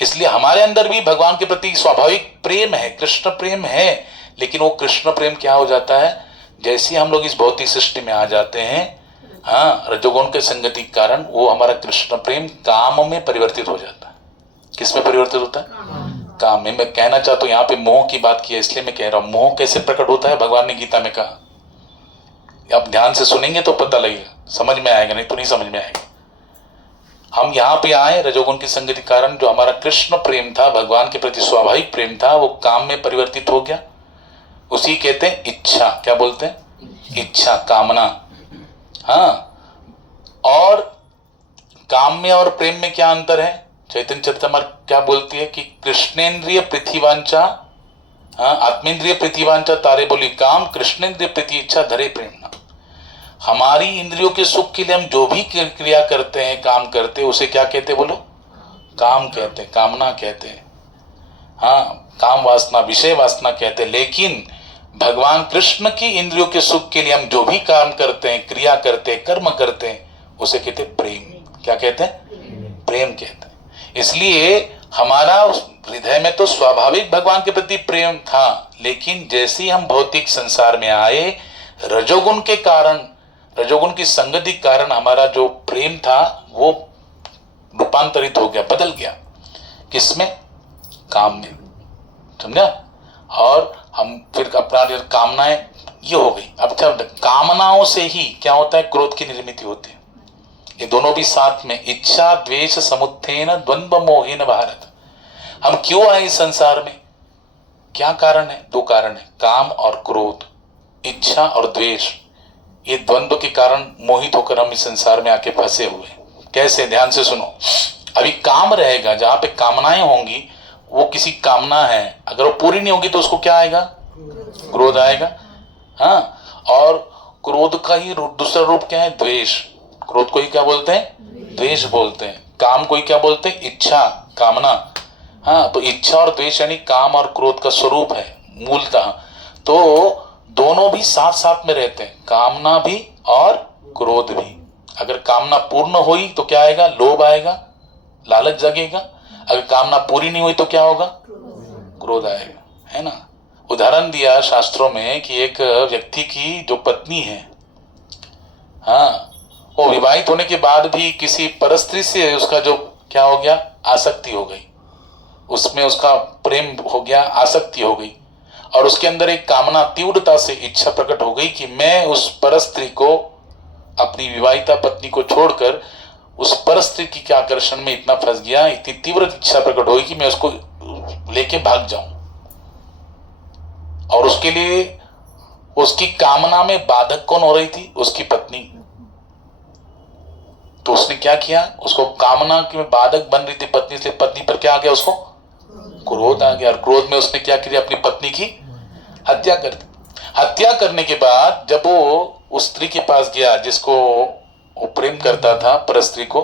इसलिए हमारे अंदर भी भगवान के प्रति स्वाभाविक प्रेम है, कृष्ण प्रेम है। लेकिन वो कृष्ण प्रेम क्या हो जाता है? जैसे हम लोग इस भौतिक सृष्टि में आ जाते हैं, हाँ, रजोगुण के संगति के कारण वो हमारा कृष्ण प्रेम काम में परिवर्तित हो जाता है। किस में परिवर्तित होता है? काम में। मैं कहना चाहता हूं, यहाँ पे मोह की बात की है इसलिए मैं कह रहा हूं, मोह कैसे प्रकट होता है? भगवान ने गीता में कहा। आप ध्यान से सुनेंगे तो पता लगेगा, समझ में आएगा, नहीं तो नहीं समझ में आएगा। हम यहाँ पे आए रजोगुण की संगति कारण, जो हमारा कृष्ण प्रेम था, भगवान के प्रति स्वाभाविक प्रेम था, वो काम में परिवर्तित हो गया। उसी कहते हैं इच्छा। क्या बोलते हैं? इच्छा, कामना। हाँ, और काम में और प्रेम में क्या अंतर है? चैतन्य चरितमृत क्या बोलती है कि कृष्णेन्द्रिय पृथ्वीवांचा, हाँ, आत्मेन्द्रिय पृथ्वीवांचा तारे बोली काम, कृष्णेन्द्रिय पृथ्वी इच्छा धरे प्रेमना। हमारी इंद्रियों के सुख के लिए हम जो भी क्रिया करते हैं, काम करते हैं, उसे क्या कहते हैं? बोलो, काम कहते हैं, कामना कहते हैं। हाँ, काम वासना, विषय वासना कहते हैं। लेकिन भगवान कृष्ण की इंद्रियों के सुख के लिए हम जो भी काम करते हैं, क्रिया करते हैं, कर्म करते हैं, उसे कहते हैं प्रेम। क्या कहते हैं? प्रेम कहते हैं। इसलिए हमारा हृदय में तो स्वाभाविक भगवान के प्रति प्रेम था, लेकिन जैसे ही हम भौतिक संसार में आए, रजोगुण के कारण, रजोगुण की संगति के कारण हमारा जो प्रेम था वो रूपांतरित हो गया, बदल गया। किसमें? काम में। समझा? और हम फिर अपना कामनाएं ये हो गई। अब क्या कामनाओं से ही क्या होता है? क्रोध की निर्मित होती है। ये दोनों भी साथ में, इच्छा द्वेष समुत्थेन द्वंद्व मोहेन भारत। हम क्यों आए इस संसार में? क्या कारण है? 2 कारण है, काम और क्रोध, इच्छा और द्वेष। ये द्वंद्व के कारण मोहित होकर हम इस संसार में आके फंसे हुए। कैसे? ध्यान से सुनो। अभी काम रहेगा, जहां पे कामनाएं होंगी, वो किसी कामना है, अगर वो पूरी नहीं होगी तो उसको क्या आएगा? क्रोध आएगा। हाँ, और क्रोध का ही दूसरा रूप क्या है? द्वेष। क्रोध को ही क्या बोलते हैं? द्वेष बोलते हैं। काम को ही क्या बोलते हैं? इच्छा, कामना। हाँ, तो इच्छा और द्वेष यानी काम और क्रोध का स्वरूप है मूलतः। तो दोनों भी साथ साथ में रहते हैं, कामना भी और क्रोध भी। अगर कामना पूर्ण हुई तो क्या आएगा? लोभ आएगा, लालच जगेगा। अगर कामना पूरी नहीं हुई तो क्या होगा? क्रोध आएगा, है ना। उदाहरण दिया शास्त्रों में कि एक व्यक्ति की जो पत्नी है, हाँ, वो विवाहित होने के बाद भी किसी परस्त्री से उसका जो क्या हो गया? आसक्ति हो गई, उसमें उसका प्रेम हो गया, आसक्ति हो गई, और उसके अंदर एक कामना, तीव्रता से इच्छा प्रकट हो गई कि मैं उस परस्त्री को, अपनी विवाहिता पत्नी को छोड़कर उस परस्त्री की के आकर्षण में इतना फंस गया, इतनी तीव्र इच्छा प्रकट हुई कि मैं उसको लेके भाग जाऊं। और उसके लिए उसकी कामना में बाधक कौन हो रही थी? उसकी पत्नी। तो उसने क्या किया? उसको कामना की बाधक बन रही थी पत्नी से, पत्नी पर क्या आ गया? उसको क्रोध आ गया, और क्रोध में उसने क्या किया? अपनी पत्नी की हत्या कर दी। हत्या करने के बाद जब वो उस स्त्री के पास गया जिसको वो प्रेम करता था, परस्त्री को,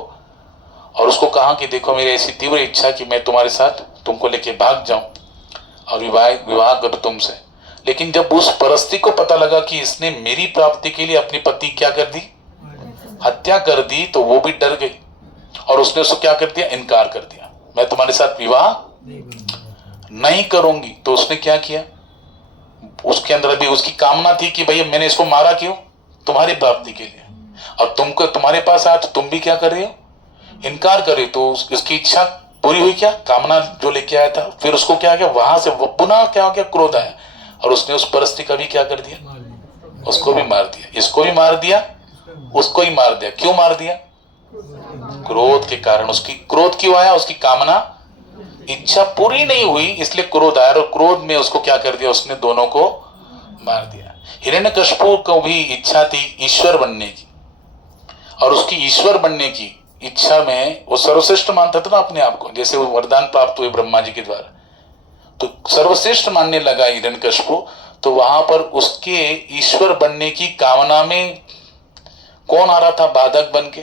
और उसको कहा कि देखो मेरी ऐसी तीव्र इच्छा कि मैं तुम्हारे साथ तुमको लेके भाग जाऊं और विवाह करूं तुमसे। लेकिन जब उस परस्त्री को पता लगा कि इसने मेरी प्राप्ति के लिए अपनी पत्नी क्या कर दी? हत्या कर दी, तो वो भी डर गई और उसने उसको क्या कर दिया? इनकार कर दिया, मैं तुम्हारे साथ विवाह नहीं करूंगी। तो उसने क्या किया? उसके अंदर अभी उसकी कामना थी कि भैया मैंने इसको मारा क्यों? तुम्हारी प्राप्ति के लिए, और तुमको तुम्हारे पास आया तो तुम भी क्या कर रही हो? इनकार कर रही हो। तो उसकी इच्छा पूरी हुई क्या? कामना जो लेके आया था, फिर उसको क्या किया? वहां से पुनः क्या हो गया? क्रोध आया, और उसने उस परस्त्री का भी क्या कर दिया? उसको भी मार दिया, इसको भी मार दिया, उसको ही मार दिया। क्यों मार दिया? क्रोध के कारण। उसकी क्रोध क्यों आया? उसकी कामना, इच्छा पूरी नहीं हुई, इसलिए क्रोध आया, और क्रोध में उसको क्या कर दिया? उसने दोनों को मार दिया। हिरण्यकशिपु को भी इच्छा थी ईश्वर बनने की, और उसकी ईश्वर बनने की इच्छा में वो सर्वश्रेष्ठ मानता था ना अपने आप को, जैसे वो वरदान प्राप्त हुए ब्रह्मा जी के द्वारा, तो सर्वश्रेष्ठ मानने लगा हिरण्यकशिपु। तो वहां पर उसके ईश्वर बनने की कामना में कौन आ रहा था बाधक बन के?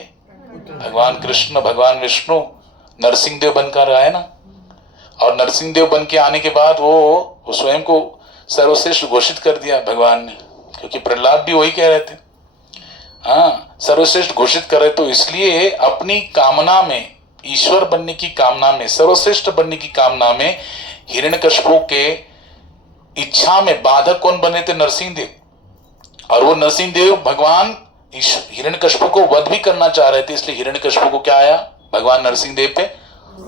भगवान कृष्ण, भगवान विष्णु नरसिंह देव बनकर आए ना। और नरसिंह देव बन के आने के बाद वो स्वयं को सर्वश्रेष्ठ घोषित कर दिया भगवान ने, क्योंकि प्रहलाद भी वही कह रहे थे, हाँ, सर्वश्रेष्ठ घोषित करे। तो इसलिए अपनी कामना में, ईश्वर बनने की कामना में, सर्वश्रेष्ठ बनने की कामना में हिरण्यकशिपु के इच्छा में बाधक कौन बने थे? नरसिंह देव। और वो नरसिंह देव भगवान हिरण्यकशिपु को वध भी करना चाह रहे थे, इसलिए हिरण्यकशिपु को क्या आया? भगवान नरसिंह देव पे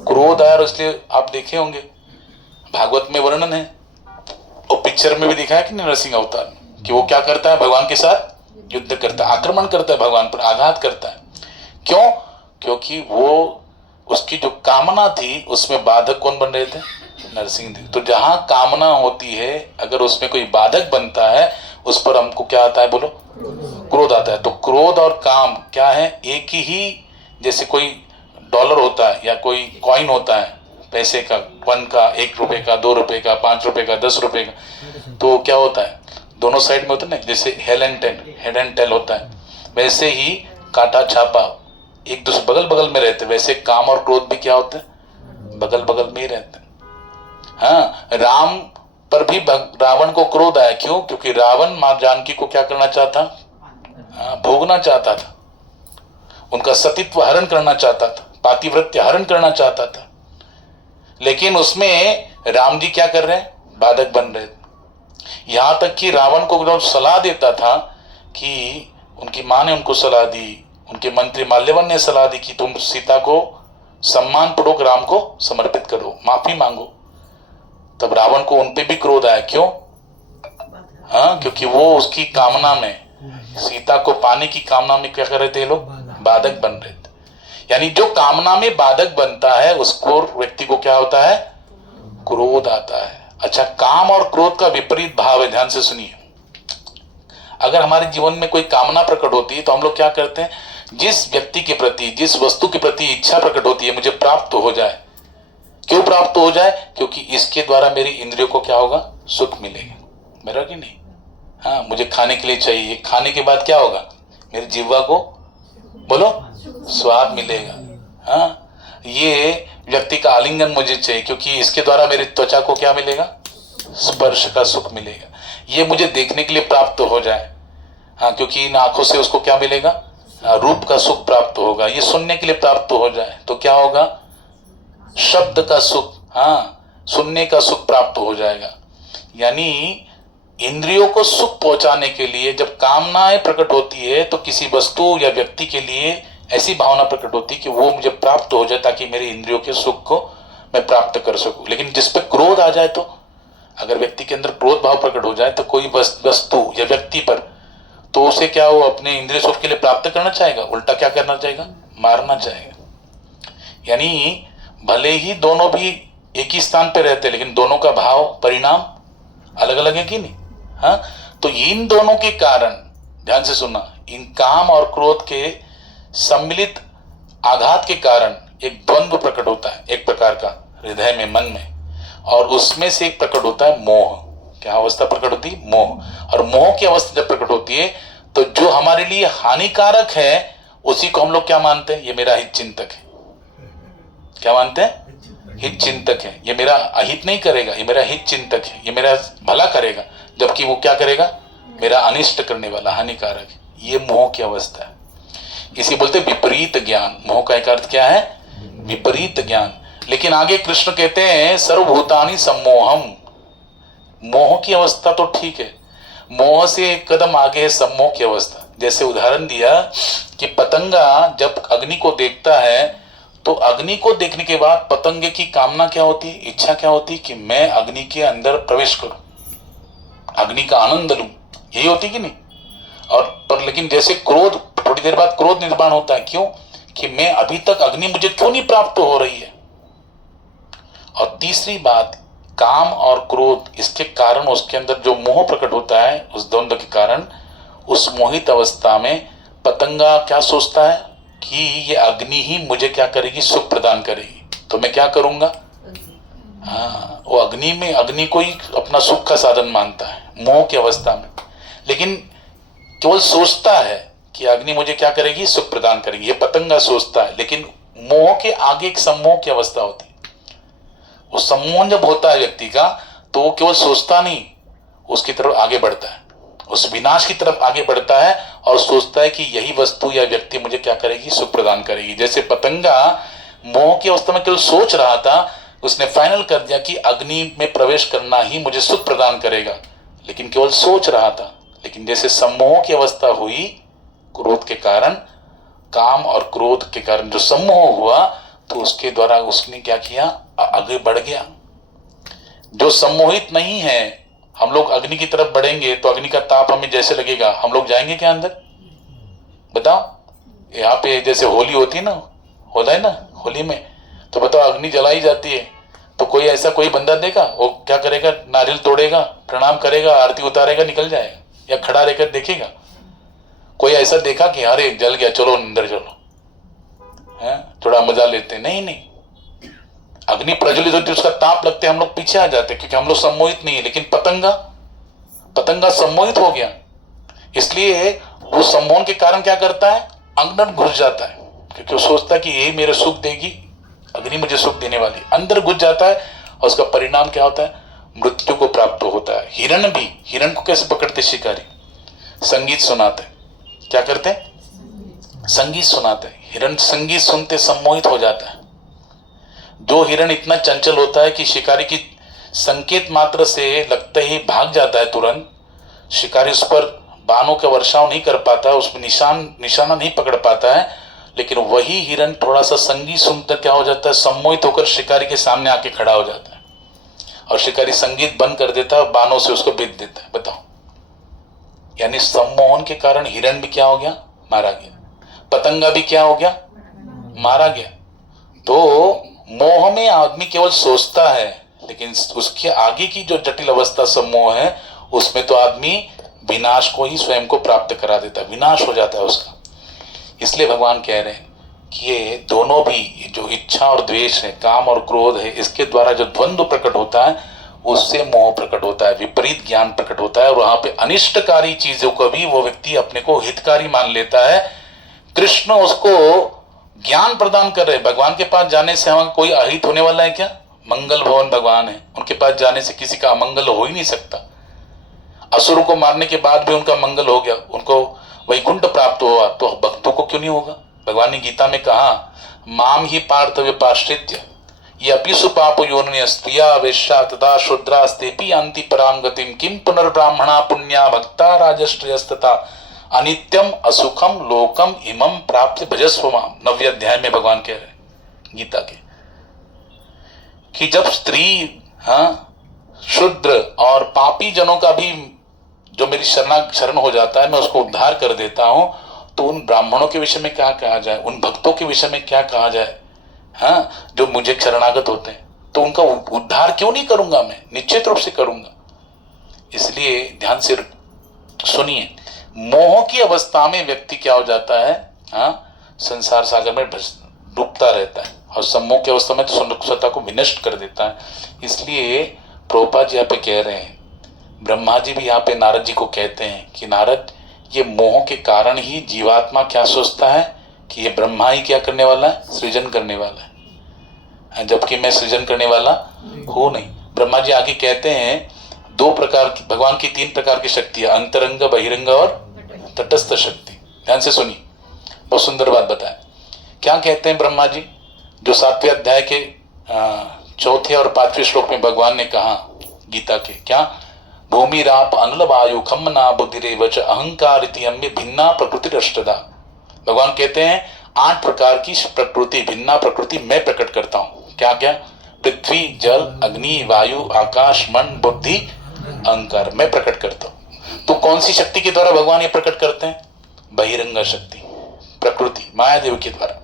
क्रोध आया। और इसलिए आप देखे होंगे भागवत में वर्णन है, और पिक्चर में भी दिखाया कि नरसिंह अवतार कि वो क्या करता है? भगवान के साथ युद्ध करता है, आक्रमण करता है, भगवान पर आघात करता है। क्यों? क्योंकि वो उसकी जो कामना थी उसमें बाधक कौन बन रहे थे? नरसिंह देव। तो जहां कामना होती है, अगर उसमें कोई बाधक बनता है, उस पर हमको क्या आता है? बोलो, क्रोध आता है। तो क्रोध और काम क्या है? एक ही, जैसे कोई डॉलर होता है या कोई कॉइन होता है पैसे का, 1 का, 1 रुपए का, 2 रुपए का, 5 रुपए का, 10 रुपए का, तो क्या होता है? दोनों साइड में होता है ना, जैसे हेड एंड टेल होता है, वैसे ही काटा छापा एक दूसरे बगल बगल में रहते, वैसे काम और क्रोध भी क्या होते हैं? बगल बगल में ही रहते हैं। हाँ, राम पर भी रावण को क्रोध आया। क्यों? क्योंकि रावण मां जानकी को क्या करना चाहता? भोगना चाहता था, उनका सतीत्व हरण करना चाहता था, पातिव्रत्य हरण करना चाहता था। लेकिन उसमें राम जी क्या कर रहे हैं? बाधक बन रहे थे। यहां तक कि रावण को जब सलाह देता था, कि उनकी मां ने उनको सलाह दी, उनके मंत्री माल्यवन ने सलाह दी कि तुम सीता को सम्मान पूर्वक राम को समर्पित करो, माफी मांगो, तब रावण को उनपे भी क्रोध आया। क्यों? हाँ, क्योंकि वो उसकी कामना में, सीता को पाने की कामना में क्या कर रहे थे? लोग बाधक बन रहे थे। यानी जो कामना में बाधक बनता है उसको, व्यक्ति को क्या होता है? क्रोध आता है। अच्छा, काम और क्रोध का विपरीत भाव है, ध्यान से सुनिए। अगर हमारे जीवन में कोई कामना प्रकट होती है तो हम लोग क्या करते हैं, जिस व्यक्ति के प्रति, जिस वस्तु के प्रति इच्छा प्रकट होती है मुझे प्राप्त हो जाए, क्यों प्राप्त हो जाए, क्योंकि इसके द्वारा मेरी इंद्रियों को क्या होगा, सुख मिलेगा, मेरा कि नहीं। हाँ, मुझे खाने के लिए चाहिए, खाने के बाद क्या होगा, मेरी जीवा को बोलो स्वाद मिलेगा। हाँ, ये व्यक्ति का आलिंगन मुझे चाहिए क्योंकि इसके द्वारा मेरी त्वचा को क्या मिलेगा, स्पर्श का सुख मिलेगा। ये मुझे देखने के लिए प्राप्त हो जाए, हाँ, क्योंकि इन आंखों से उसको क्या मिलेगा, रूप का सुख प्राप्त होगा। ये सुनने के लिए प्राप्त हो जाए तो क्या होगा, शब्द का सुख, हाँ, सुनने का सुख प्राप्त हो जाएगा। यानी इंद्रियों को सुख पहुंचाने के लिए जब कामनाएं प्रकट होती है तो किसी वस्तु या व्यक्ति के लिए ऐसी भावना प्रकट होती है कि वो मुझे प्राप्त हो जाए ताकि मेरे इंद्रियों के सुख को मैं प्राप्त कर सकूं। लेकिन जिस पे क्रोध आ जाए, तो अगर व्यक्ति के अंदर क्रोध भाव प्रकट हो जाए तो कोई वस्तु या व्यक्ति पर, तो उसे क्या, वो अपने इंद्रिय सुख के लिए प्राप्त करना चाहेगा, उल्टा क्या करना चाहेगा, मारना चाहेगा। यानी भले ही दोनों भी एक ही स्थान पे रहते लेकिन दोनों का भाव परिणाम अलग अलग है कि नहीं। हाँ, तो इन दोनों के कारण, ध्यान से सुनना, इन काम और क्रोध के सम्मिलित आघात के कारण एक द्वंद्व प्रकट होता है, एक प्रकार का हृदय में, मन में, और उसमें से एक प्रकट होता है मोह। क्या अवस्था प्रकट होती है, मोह। और मोह की अवस्था जब प्रकट होती है तो जो हमारे लिए हानिकारक है उसी को हम लोग क्या मानते हैं, ये मेरा हित चिंतक है। क्या मानते हैं, हित चिंतक है, ये मेरा अहित नहीं करेगा, ये मेरा हित चिंतक है, ये मेरा भला करेगा, जबकि वो क्या करेगा, मेरा अनिष्ट करने वाला, हानिकारक है। ये मोह की अवस्था है, इसी बोलते विपरीत ज्ञान। मोह का एक अर्थ क्या है, विपरीत ज्ञान। लेकिन आगे कृष्ण कहते हैं सर्वभूतानि सम्मोहम। मोह की अवस्था तो ठीक है, मोह से एक कदम आगे है सम्मोह की अवस्था। जैसे उदाहरण दिया कि पतंगा जब अग्नि को देखता है तो अग्नि को देखने के बाद पतंगे की कामना क्या होती है, इच्छा क्या होती है कि मैं अग्नि के अंदर प्रवेश करूं, अग्नि का आनंद लूं, यही होती कि नहीं। और पर लेकिन जैसे क्रोध, थोड़ी देर बाद क्रोध निर्माण होता है, क्यों, कि मैं अभी तक अग्नि मुझे क्यों नहीं प्राप्त हो रही है। और तीसरी बात, काम और क्रोध, इसके कारण उसके अंदर जो मोह प्रकट होता है, उस द्वंद्व के कारण, उस मोहित अवस्था में पतंगा क्या सोचता है कि ये अग्नि ही मुझे क्या करेगी, सुख प्रदान करेगी, तो मैं क्या करूंगा। हाँ, वो अग्नि में, अग्नि को ही अपना सुख का साधन मानता है मोह की अवस्था में। लेकिन केवल सोचता है कि अग्नि मुझे क्या करेगी, सुख प्रदान करेगी, ये पतंगा सोचता है। लेकिन मोह के आगे एक सम्मोह की अवस्था होती है। वो सम्मोहन जब होता है व्यक्ति का, तो वो केवल सोचता नहीं, उसकी तरफ आगे बढ़ता है, उस विनाश की तरफ आगे बढ़ता है और सोचता है कि यही वस्तु या व्यक्ति मुझे क्या करेगी, सुख प्रदान करेगी। जैसे पतंगा मोह की अवस्था में केवल सोच रहा था, उसने फाइनल कर दिया कि अग्नि में प्रवेश करना ही मुझे सुख प्रदान करेगा, लेकिन केवल सोच रहा था। लेकिन जैसे सम्मोह की अवस्था हुई, क्रोध के कारण, काम और क्रोध के कारण जो सम्मोह हुआ, तो उसके द्वारा उसने क्या किया, आगे बढ़ गया। जो सम्मोहित नहीं है, हम लोग अग्नि की तरफ बढ़ेंगे तो अग्नि का ताप हमें जैसे लगेगा, हम लोग जाएंगे क्या अंदर, बताओ। यहाँ पे जैसे होली होती है ना, होता है ना होली में, तो बताओ अग्नि जलाई जाती है, तो कोई ऐसा कोई बंदा देगा, वो क्या करेगा, नारियल तोड़ेगा, प्रणाम करेगा, आरती उतारेगा, निकल जाएगा, या खड़ा रहकर देखेगा। कोई ऐसा देखा कि अरे जल गया, चलो अंदर चलो, है थोड़ा मजा लेते, नहीं नहीं। अग्नि प्रज्वलित होती है, उसका ताप लगते, हम लोग पीछे आ जाते क्योंकि हम लोग सम्मोहित नहीं है। लेकिन पतंगा सम्मोहित हो गया, इसलिए वो सम्मोहन के कारण क्या करता है, अंदर घुस जाता है, क्योंकि वो सोचता है कि यही मेरे सुख देगी, अग्नि मुझे सुख देने वाली, अंदर घुस जाता है। और उसका परिणाम क्या होता है, मृत्यु को प्राप्त होता है। हिरण को कैसे पकड़ते शिकारी, संगीत सुनाते, क्या करते, संगीत सुनाते। हिरण संगीत सुनते सम्मोहित हो जाता है। जो हिरण इतना चंचल होता है कि शिकारी की संकेत मात्र से लगते ही भाग जाता है तुरंत, शिकारी उस पर बाणों का वर्षाव नहीं कर पाता, उसमें निशाना नहीं पकड़ पाता है। लेकिन वही हिरण थोड़ा सा संगीत सुनकर क्या हो जाता है, सम्मोहित होकर शिकारी के सामने आके खड़ा हो जाता है, और शिकारी संगीत बंद कर देता है, बाणों से उसको बेच देता है। बताओ, यानी सम्मोहन के कारण हिरण भी क्या हो गया, मारा गया, पतंगा भी क्या हो गया, मारा गया। तो मोह में आदमी केवल सोचता है, लेकिन उसके आगे की जो जटिल अवस्था सम्मोह है, उसमें तो आदमी विनाश को ही स्वयं को प्राप्त करा देता है, विनाश हो जाता है उसका। इसलिए भगवान कह रहे हैं कि ये दोनों भी, जो इच्छा और द्वेष है, काम और क्रोध है, इसके द्वारा जो द्वंद्व प्रकट होता है उससे मोह प्रकट होता है, विपरीत ज्ञान प्रकट होता है, और वहां पे अनिष्टकारी चीजों को भी वो व्यक्ति अपने को हितकारी मान लेता है। कृष्ण उसको ज्ञान प्रदान कर रहे हैं। भगवान के पास जाने से हमें कोई अहित होने वाला है क्या? मंगल भवन भगवान है, उनके पास जाने से किसी का अमंगल हो ही नहीं सकता। असुरों को मारने के बाद भी उनका मंगल हो गया, उनको वैकुंठ प्राप्त हुआ, तो भक्तों को क्यों नहीं होगा? भगवान ने गीता में कहा, माम ही पार्थ विपाश्रित्य ये अपिसु पाप योनिय स्त्रिया वेश्या तथा शूद्रास्तेपि यान्ति पराम गतिम किम पुनर्ब्राह्मणा पुण्या भक्ता राजश्रेयस्तथा अनित्यम असुखम लोकम इमं प्राप्त भजस्व माम। 9वें अध्याय में भगवान कह रहे हैं गीता के कि जब स्त्री, शूद्र और पापी जनों का भी जो मेरी शरण हो जाता है, मैं उसको उद्धार कर देता हूं, तो उन ब्राह्मणों के विषय में क्या कहा जाए, उन भक्तों के विषय में क्या कहा जाए, जो मुझे शरणागत होते हैं, तो उनका उद्धार क्यों नहीं करूंगा? मैं निश्चित रूप से करूंगा। इसलिए ध्यान से सुनिए, मोह की अवस्था में व्यक्ति क्या हो जाता है, संसार सागर में डूबता रहता है, और सम्मोह की अवस्था में तो सत्ता को विनष्ट कर देता है। इसलिए प्रभुपाद जी यहाँ पे कह रहे हैं, ब्रह्मा जी भी यहाँ पे नारद जी को कहते हैं कि नारद, ये मोह के कारण ही जीवात्मा क्या सोचता है कि ये ब्रह्मा ही क्या करने वाला है, सृजन करने वाला है, जबकि मैं सृजन करने वाला हूं नहीं। ब्रह्मा जी आगे कहते हैं, 2 प्रकार की, भगवान की 3 प्रकार की शक्ति है, अंतरंग, बहिरंग और तटस्थ शक्ति। ध्यान से सुनिए, बहुत सुंदर बात बताए। क्या कहते हैं ब्रह्मा जी, जो 7वें अध्याय के 4 और 5वें श्लोक में भगवान ने कहा गीता के, क्या? भूमि राप अनल वायु खम्मना बुद्धिरेवच अहंकार इति अन्य भिन्ना प्रकृति अष्टदा। भगवान कहते हैं 8 प्रकार की प्रकृति, भिन्ना प्रकृति मैं प्रकट करता हूं। क्या क्या? पृथ्वी, जल, अग्नि, वायु, आकाश, मन, बुद्धि, अहंकार, मैं प्रकट करता हूं। तो कौन सी शक्ति के द्वारा भगवान ये प्रकट करते हैं? बहिरंग शक्ति, प्रकृति, माया देव के द्वारा।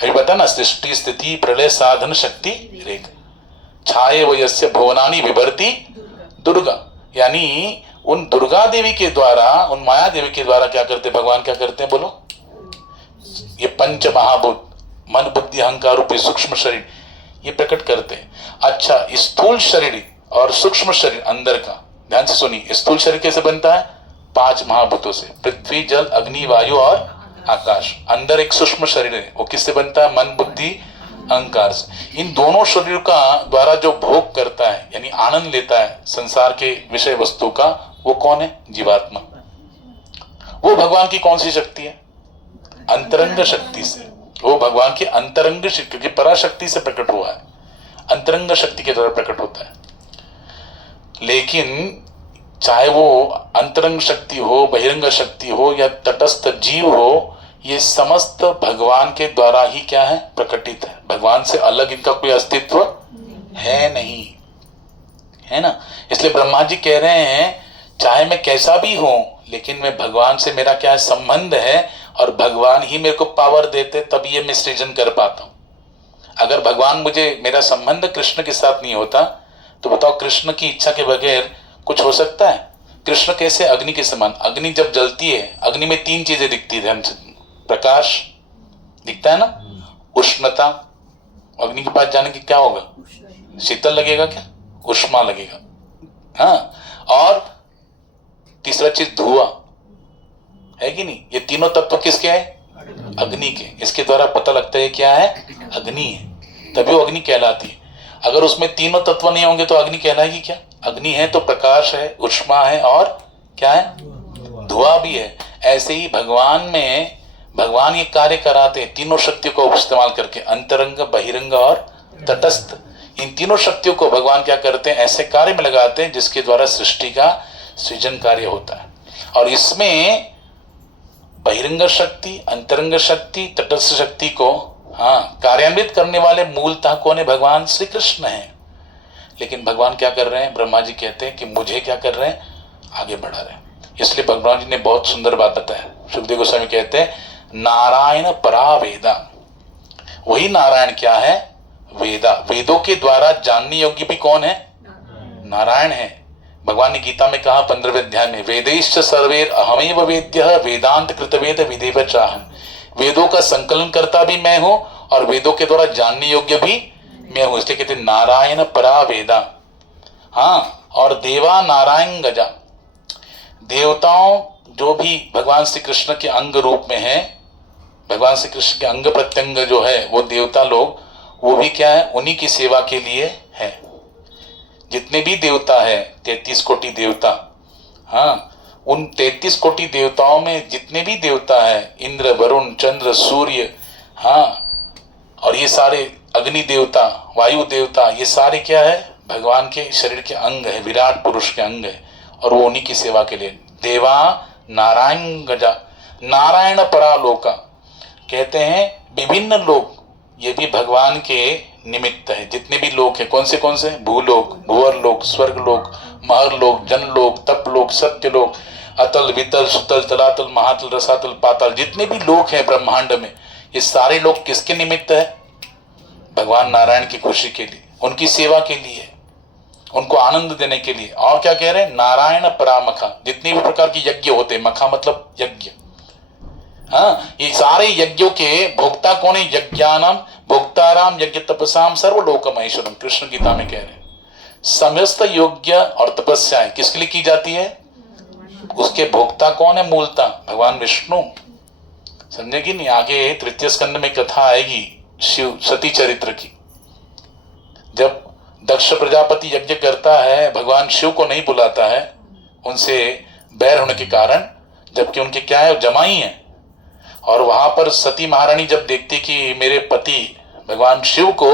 अभी बता ना, सृष्टि स्थिति प्रलय साधन शक्ति रेख छाये वयस्य भुवनानि विभर्ति दुर्गा, यानी उन दुर्गा देवी के द्वारा, उन माया देवी के द्वारा क्या करते भगवान? क्या करते हैं बोलो? ये पंच महाभूत, मन, बुद्धि, अहंकार रूपी सूक्ष्म शरीर, ये प्रकट करते हैं। अच्छा, स्थूल शरीर और सूक्ष्म शरीर अंदर का, ध्यान से सुनिए, स्थूल शरीर कैसे बनता है? 5 महाभूतों से, पृथ्वी, जल, अग्नि, वायु और आकाश। अंदर एक सूक्ष्म शरीर है, वो किससे बनता है? मन, बुद्धि, अहंकार से। इन दोनों शरीर का द्वारा जो भोग करता है, यानी आनंद लेता है संसार के विषय वस्तु का, वो कौन है? जीवात्मा। वो भगवान की कौन सी शक्ति है? अंतरंग शक्ति से। वो भगवान की अंतरंग शक्ति, क्योंकि पराशक्ति से प्रकट हुआ है, अंतरंग शक्ति के द्वारा प्रकट होता है। लेकिन चाहे वो अंतरंग शक्ति हो, बहिरंग शक्ति हो या तटस्थ जीव हो, ये समस्त भगवान के द्वारा ही क्या है? प्रकटित है। भगवान से अलग इनका कोई अस्तित्व है नहीं, है ना। इसलिए ब्रह्मा जी कह रहे हैं, चाहे मैं कैसा भी हूं, लेकिन मैं भगवान से मेरा क्या संबंध है, और भगवान ही मेरे को पावर देते, तब ये मैं सृजन कर पाता हूं। अगर भगवान मुझे, मेरा संबंध कृष्ण के साथ नहीं होता, तो बताओ कृष्ण की इच्छा के बगैर कुछ हो सकता है? कृष्ण कैसे? अग्नि के समान। अग्नि जब जलती है, अग्नि में 3 चीजें दिखती है, ध्यान से। प्रकाश दिखता है ना, उष्णता, अग्नि के पास जाने की क्या होगा? शीतल लगेगा क्या? उष्मा लगेगा, हाँ। और तीसरा चीज धुआं है कि नहीं? ये तीनों तत्व किसके हैं? अग्नि के। इसके द्वारा पता लगता है क्या है? अग्नि है, तभी वो अग्नि कहलाती है। अगर उसमें तीनों तत्व नहीं होंगे तो अग्नि कहलाएगी क्या? अग्नि है तो प्रकाश है, उष्मा है, और क्या है? धुआं भी है। ऐसे ही भगवान में, भगवान ये कार्य कराते हैं तीनों शक्तियों को इस्तेमाल करके, अंतरंग, बहिरंग और तटस्थ। इन तीनों शक्तियों को भगवान क्या करते हैं? ऐसे कार्य में लगाते हैं जिसके द्वारा सृष्टि का सृजन कार्य होता है। और इसमें बहिरंग शक्ति, अंतरंग शक्ति, तटस्थ शक्ति को कार्यान्वित करने वाले मूलतः कौन है? भगवान श्री कृष्ण है। लेकिन भगवान क्या कर रहे हैं? ब्रह्मा जी कहते हैं कि मुझे क्या कर रहे हैं? आगे बढ़ा रहे हैं। इसलिए भगवान जी ने बहुत सुंदर बात बताया। सुखदेव गोस्वामी कहते हैं, नारायण परा वेदा। वही नारायण क्या है? वेदा। वेदों के द्वारा जानने योग्य भी कौन है? नारायण है। भगवान ने गीता में कहा 15वें अध्याय में, वेदैश्च सर्वैर अहमेव वेद्यः वेदांत कृतवेद विदेव चाहम। वेदों का संकलन करता भी मैं हूं और वेदों के द्वारा जानने योग्य भी मैं हूं, इसलिए कहते नारायण परा वेदा। हाँ, और देवा नारायण गजा, देवताओं जो भी भगवान श्री कृष्ण के अंग रूप में है, भगवान श्री कृष्ण के अंग प्रत्यंग जो है वो देवता लोग, वो भी क्या है, उन्हीं की सेवा के लिए है। जितने भी देवता है 33 कोटि देवता, हाँ, उन 33 कोटि देवताओं में जितने भी देवता है, इंद्र वरुण चंद्र सूर्य, हाँ, और ये सारे अग्नि देवता वायु देवता, ये सारे क्या है, भगवान के शरीर के अंग है, विराट पुरुष के अंग है, और वो उन्हीं की सेवा के लिए। देवा नारायण गजा, नारायण परालोका, कहते हैं विभिन्न लोग ये भी भगवान के निमित्त है। जितने भी लोग हैं, कौन से, भूलोक, भुवर लोक, स्वर्ग लोक, महर लोक, जन लोक, तप लोक, सत्य लोक, अतल वितल सुतल तलातल महातल रसातल पाताल, जितने भी लोग हैं ब्रह्मांड में, ये सारे लोग किसके निमित्त है? भगवान नारायण की खुशी के लिए, उनकी सेवा के लिए, उनको आनंद देने के लिए। और क्या कह रहे हैं? नारायण परामखा, जितने भी प्रकार के यज्ञ होते हैं, मखा मतलब यज्ञ, हाँ, ये सारे यज्ञों के भोक्ता कौन है? यज्ञानम भोक्ताराम यज्ञ तपसाम सर्वलोक महेश्वरम, कृष्ण गीता में कह रहे हैं। समस्त योग्य और तपस्याएं किसके लिए की जाती है? उसके भोक्ता कौन है? मूलता भगवान विष्णु। समझे कि नहीं? आगे तृतीय स्कंद में कथा आएगी शिव सती चरित्र की। जब दक्ष प्रजापति यज्ञ करता है, भगवान शिव को नहीं बुलाता है, उनसे बैर होने के कारण, जबकि उनके क्या है, जमाई है। और वहां पर सती महारानी जब देखती कि मेरे पति भगवान शिव को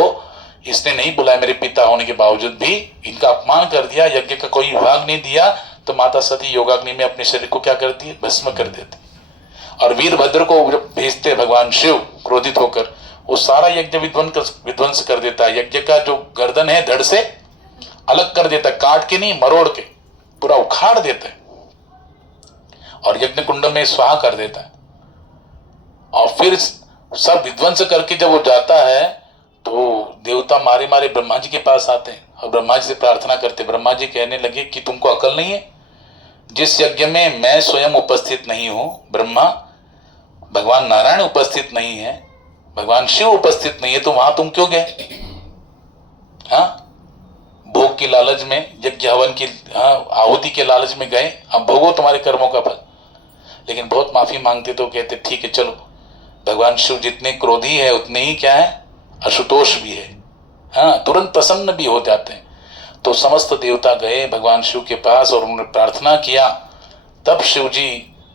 इसने नहीं बुलाया, मेरे पिता होने के बावजूद भी इनका अपमान कर दिया, यज्ञ का कोई विभाग नहीं दिया, तो माता सती योगाग्नि में अपने शरीर को क्या करती है? भस्म कर देती। और वीरभद्र को जब भेजते भगवान शिव क्रोधित होकर, वो सारा यज्ञ विध्वंस कर देता है। यज्ञ का जो गर्दन है धड़ से अलग कर देता है, काट के नहीं, मरोड़ के पूरा उखाड़ देता है और यज्ञ कुंड में स्वाहा कर देता है। और फिर सब विध्वंस करके जब वो जाता है तो देवता मारे मारे ब्रह्मा जी के पास आते हैं और ब्रह्मा जी से प्रार्थना करते। ब्रह्मा जी कहने लगे कि तुमको अकल नहीं है? जिस यज्ञ में मैं स्वयं उपस्थित नहीं हूं, ब्रह्मा, भगवान नारायण उपस्थित नहीं है, भगवान शिव उपस्थित नहीं है, तो वहां तुम क्यों गए? हाँ, भोग की लालच में, यज्ञ हवन की आहुति के लालच में गए, अब भोगो तुम्हारे कर्मों का फल। लेकिन बहुत माफी मांगते तो कहते ठीक है चलो, भगवान शिव जितने क्रोधी है उतने ही क्या है, आशुतोष भी है। हाँ, तुरंत प्रसन्न भी हो जाते हैं। तो समस्त देवता गए भगवान शिव के पास और उन्होंने प्रार्थना किया, तब शिव जी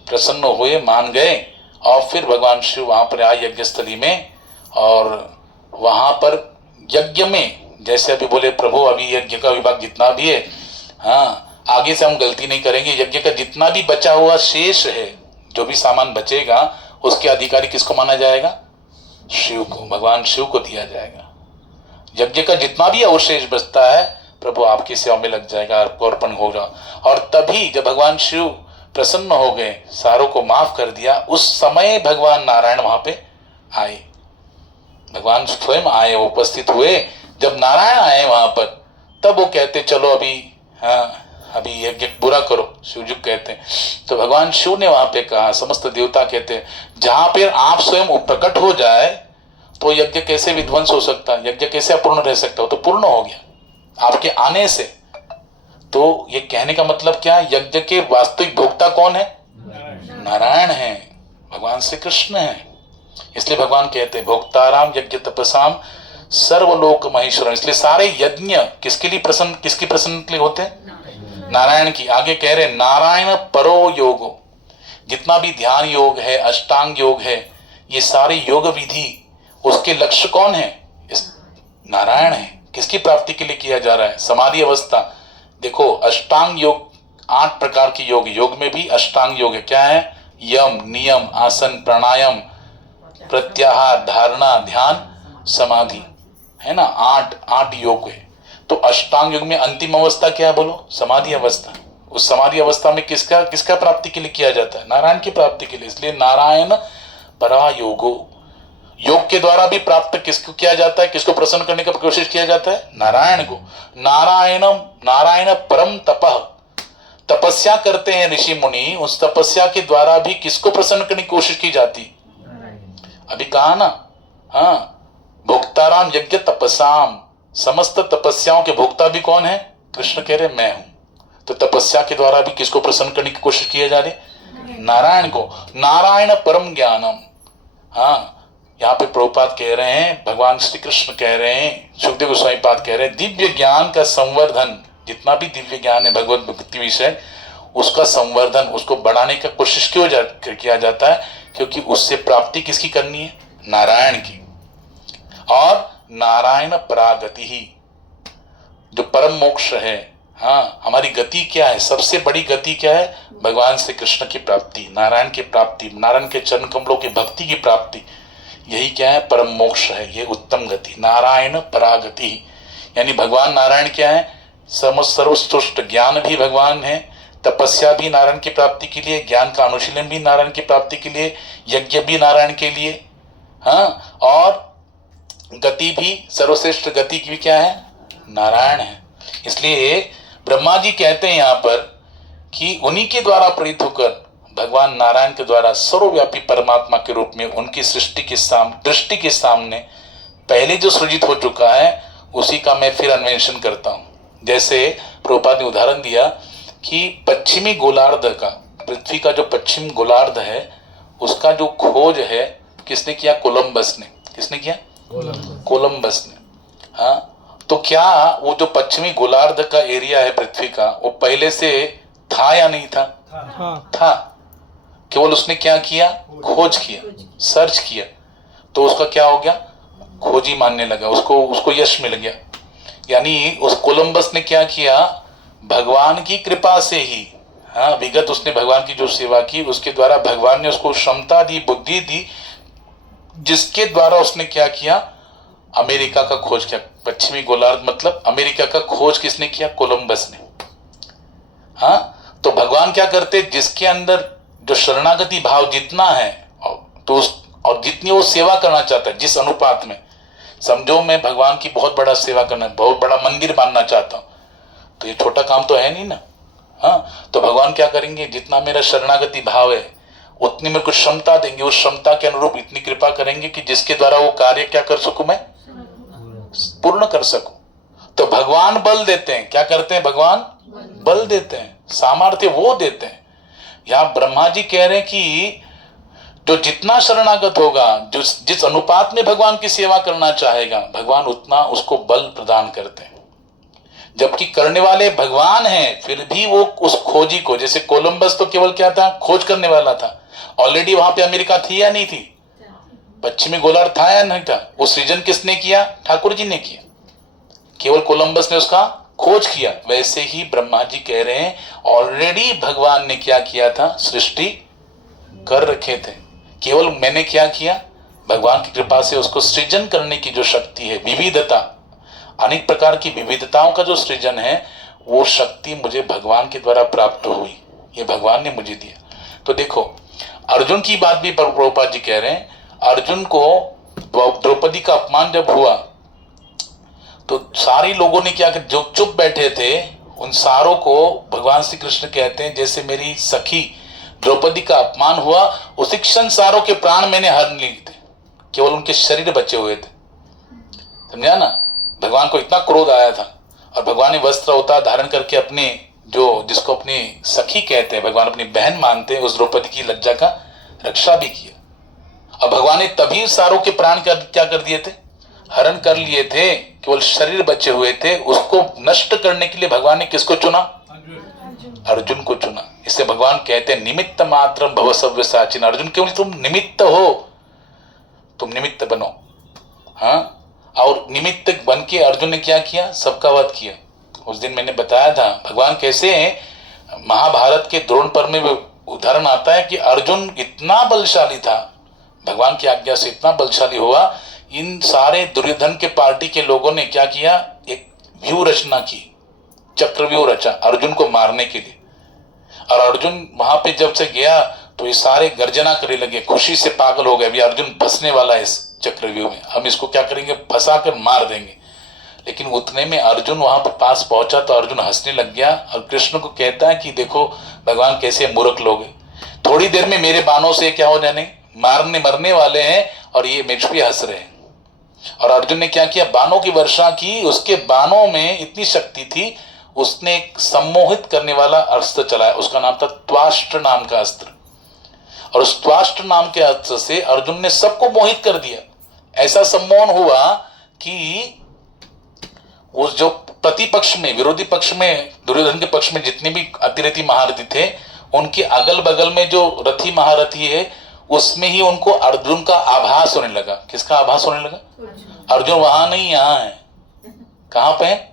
प्रसन्न हुए, मान गए। और फिर भगवान शिव वहां पर आए यज्ञस्थली में, और वहां पर यज्ञ में जैसे अभी बोले प्रभु अभी यज्ञ का विभाग जितना भी है, हाँ, आगे से हम गलती नहीं करेंगे, यज्ञ का जितना भी बचा हुआ शेष है, जो भी सामान बचेगा, उसके अधिकारी किसको माना जाएगा? शिव को, भगवान शिव को दिया जाएगा। यज्ञ का जितना भी अवशेष बचता है, प्रभु आपकी सेवा में लग जाएगा, आपको अर्पण होगा। और तभी जब भगवान शिव प्रसन्न हो गए, सारों को माफ कर दिया, उस समय भगवान नारायण वहां पे आए, भगवान स्वयं आए, उपस्थित हुए। जब नारायण आए वहां पर, तब वो कहते चलो अभी, हाँ, अभी यज्ञ पूरा करो, शिवजी कहते हैं। तो भगवान शिव ने वहां पे कहा, समस्त देवता कहते हैं जहां पे आप स्वयं प्रकट हो जाए तो यज्ञ कैसे विध्वंस हो सकता है, यज्ञ कैसे अपूर्ण रह सकता हो? तो पूर्ण हो गया आपके आने से। तो ये कहने का मतलब क्या? यज्ञ के वास्तविक भोक्ता कौन है? नारायण है, भगवान श्री कृष्ण है। इसलिए भगवान कहते हैं भोक्ताराम यज्ञ तपसाम सर्वलोक महेश्वरम। इसलिए सारे यज्ञ किसके लिए प्रसन्न, किसकी प्रसन्न के लिए होते हैं? नारायण की। आगे कह रहे नारायण परो योगो, जितना भी ध्यान योग है, अष्टांग योग है, ये सारे योग विधि, उसके लक्ष्य कौन है? इस नारायण है। किसकी प्राप्ति के लिए किया जा रहा है? समाधि अवस्था। देखो अष्टांग योग 8 प्रकार के योग, योग में भी अष्टांग योग है। क्या है? यम, नियम, आसन, प्राणायाम, प्रत्याहार, धारणा, ध्यान, समाधि, है ना, 8 योग है। तो अष्टांग योग में अंतिम अवस्था क्या है बोलो? समाधि अवस्था। उस समाधि अवस्था में किसका प्राप्ति के लिए किया जाता है? नारायण की प्राप्ति के लिए। इसलिए नारायण परा योगो, योग के द्वारा भी प्राप्त किसको किया जाता है, किसको प्रसन्न करने का कोशिश किया जाता है? नारायण को। नारायण परम तपः, तपस्या करते हैं ऋषि मुनि, उस तपस्या के द्वारा भी किसको प्रसन्न करने की कोशिश की जाती? अभी कहा ना, हाँ, भोक्ताराम यज्ञ तपसाम, समस्त तपस्याओं के भोक्ता भी कौन है? कृष्ण कह रहे मैं हूं। तो तपस्या के द्वारा भी किसको प्रसन्न करने की कोशिश किया जा रही? नारायण को। नारायण परम ज्ञानम। हाँ, यहाँ पे प्रभुपाद कह रहे हैं, भगवान श्री कृष्ण कह रहे हैं, सुखदेव गोस्वामी पाद कह रहे हैं, दिव्य ज्ञान का संवर्धन, जितना भी दिव्य ज्ञान है भगवत भक्ति विषय, उसका संवर्धन, उसको बढ़ाने का कोशिश क्यों किया जाता है? क्योंकि उससे प्राप्ति किसकी करनी है? नारायण की। और नारायण परागति ही, जो परम मोक्ष है, हाँ, हमारी गति क्या है? सबसे बड़ी गति क्या है? भगवान श्री कृष्ण की प्राप्ति, नारायण की प्राप्ति, नारायण के चरण कमलों की भक्ति की प्राप्ति, यही क्या है? परम मोक्ष है, ये उत्तम गति, नारायण परागति। यानी भगवान नारायण क्या है? सर्वश्रेष्ठ ज्ञान भी भगवान है, तपस्या भी नारायण की प्राप्ति के लिए, ज्ञान का अनुशीलन भी नारायण की प्राप्ति के लिए, यज्ञ भी नारायण के लिए, हाँ, और गति भी, सर्वश्रेष्ठ गति की भी क्या है? नारायण है। इसलिए ब्रह्मा जी कहते हैं यहाँ पर कि उन्हीं के द्वारा प्रेरित होकर भगवान नारायण के द्वारा सर्वव्यापी परमात्मा के रूप में उनकी दृष्टि के सामने पहले जो सृजित हो चुका है उसी का मैं फिर अन्वेषण करता हूं। जैसे प्रभुपाद ने उदाहरण दिया कि पश्चिमी गोलार्ध का, पृथ्वी का जो पश्चिम गोलार्ध है, उसका जो खोज है किसने किया? कोलंबस ने। किसने किया? कोलंबस ने। हाँ, तो क्या वो जो पश्चिमी गोलार्ध का एरिया है पृथ्वी का, वो पहले से था या नहीं था? था। केवल उसने क्या किया? खोज किया, सर्च किया, तो उसका क्या हो गया? खोजी मानने लगा, उसको यश मिल गया। यानी उस कोलंबस ने क्या किया? भगवान की कृपा से ही, हाँ, विगत उसने भगवान की जो सेवा की, उसके द्वारा भगवान ने उसको क्षमता दी, बुद्धि दी, जिसके द्वारा उसने क्या किया? अमेरिका का खोज किया। पश्चिमी गोलार्ध मतलब अमेरिका का खोज किसने किया? कोलंबस ने। हाँ, तो भगवान क्या करते? जिसके अंदर जो शरणागति भाव जितना है, तो और जितनी वो सेवा करना चाहता है, जिस अनुपात में, समझो मैं भगवान की बहुत बड़ा सेवा करना, बहुत बड़ा मंदिर बांधना चाहता हूं, तो ये छोटा काम तो है नहीं ना। हाँ, तो भगवान क्या करेंगे? जितना मेरा शरणागति भाव है उतनी मेरे को क्षमता देंगे, उस क्षमता के अनुरूप इतनी कृपा करेंगे कि जिसके द्वारा वो कार्य क्या कर सकूं, मैं पूर्ण कर सकूं। तो भगवान बल देते हैं। क्या करते हैं? भगवान बल देते हैं, सामर्थ्य वो देते हैं। यहां ब्रह्मा जी कह रहे हैं कि जो जितना शरणागत होगा, जिस अनुपात में भगवान की सेवा करना चाहेगा, भगवान उतना उसको बल प्रदान करते हैं। जबकि करने वाले भगवान हैं, फिर भी वो उस खोजी को, जैसे कोलंबस तो केवल क्या था? खोज करने वाला था। ऑलरेडी वहां पे अमेरिका थी या नहीं थी? पश्चिमी गोलार्ध था या नहीं था? वो सृजन किसने किया? ठाकुर जी ने किया। केवल कोलंबस ने उसका खोज किया। वैसे ही ब्रह्मा जी कह रहे हैं, ऑलरेडी भगवान ने क्या किया था? सृष्टि कर रखे थे। केवल मैंने क्या किया? भगवान की कृपा से उसको सृजन करने की जो शक्ति है, विविधता, अनेक प्रकार की विविधताओं का जो सृजन है, वो शक्ति मुझे भगवान के द्वारा प्राप्त हुई। ये भगवान ने मुझे दिया। तो देखो, अर्जुन की बात भी प्रभुपाद जी कह रहे हैं। अर्जुन को द्रौपदी का अपमान जब हुआ तो सारे लोगों ने क्या किया? जो चुप बैठे थे उन सारों को भगवान श्री कृष्ण कहते हैं, जैसे मेरी सखी द्रौपदी का अपमान हुआ, उसी क्षण सारों के प्राण मैंने हर लिए थे, केवल उनके शरीर बचे हुए थे। समझा ना? भगवान को इतना क्रोध आया था, और भगवान ने वस्त्र अवतार धारण करके अपने, जो जिसको अपनी सखी कहते हैं, भगवान अपनी बहन मानते हैं, उस द्रौपदी की लज्जा का रक्षा भी किया। और भगवान ने तभी सारों के प्राण क्या कर दिए थे? हरण कर लिए थे, केवल शरीर बचे हुए थे। उसको नष्ट करने के लिए भगवान ने किसको चुना? अर्जुन को चुना। इससे भगवान कहते हैं, निमित्त मात्र भव सव्यसाचिन। अर्जुन, क्यों तुम निमित्त हो, तुम निमित्त बनो। हाँ, और निमित्त बन के अर्जुन ने क्या किया? सबका वध किया। उस दिन मैंने बताया था भगवान कैसे महाभारत के द्रोण पर्व में उदाहरण आता है कि अर्जुन इतना बलशाली था, भगवान की आज्ञा से इतना बलशाली हुआ, इन सारे दुर्योधन के पार्टी के लोगों ने क्या किया? एक व्यूह रचना की, चक्रव्यूह रचा अर्जुन को मारने के लिए। और अर्जुन वहां पे जब से गया तो ये सारे गर्जना करने लगे, खुशी से पागल हो गए, अभी अर्जुन फंसने वाला है इस चक्रव्यूह में, हम इसको क्या करेंगे? फंसा कर मार देंगे। लेकिन उतने में अर्जुन वहां पर पास पहुंचा तो अर्जुन हंसने लग गया और कृष्ण को कहता है कि देखो भगवान कैसे मूर्ख लोग हैं, थोड़ी देर में मेरे बाणों से क्या हो जाने, मरने वाले हैं और ये मुझ पे हंस रहे हैं। और अर्जुन ने क्या किया, बाणों की वर्षा की। उसके बाणों में इतनी शक्ति थी, उसने एक सम्मोहित करने वाला अस्त्र चलाया, उसका नाम था त्वाष्ट्र नाम का अस्त्र। और उस त्वाष्ट्र नाम के अस्त्र से अर्जुन ने सबको मोहित कर दिया। ऐसा सम्मोहन हुआ कि उस जो प्रतिपक्ष में, विरोधी पक्ष में, दुर्योधन के पक्ष में जितने भी अतिरथी महारथी थे, उनके अगल बगल में जो रथी महारथी है उसमें ही उनको अर्जुन का आभास होने लगा। किसका आभास होने लगा? अर्जुन वहां नहीं, यहां है। कहां पे है?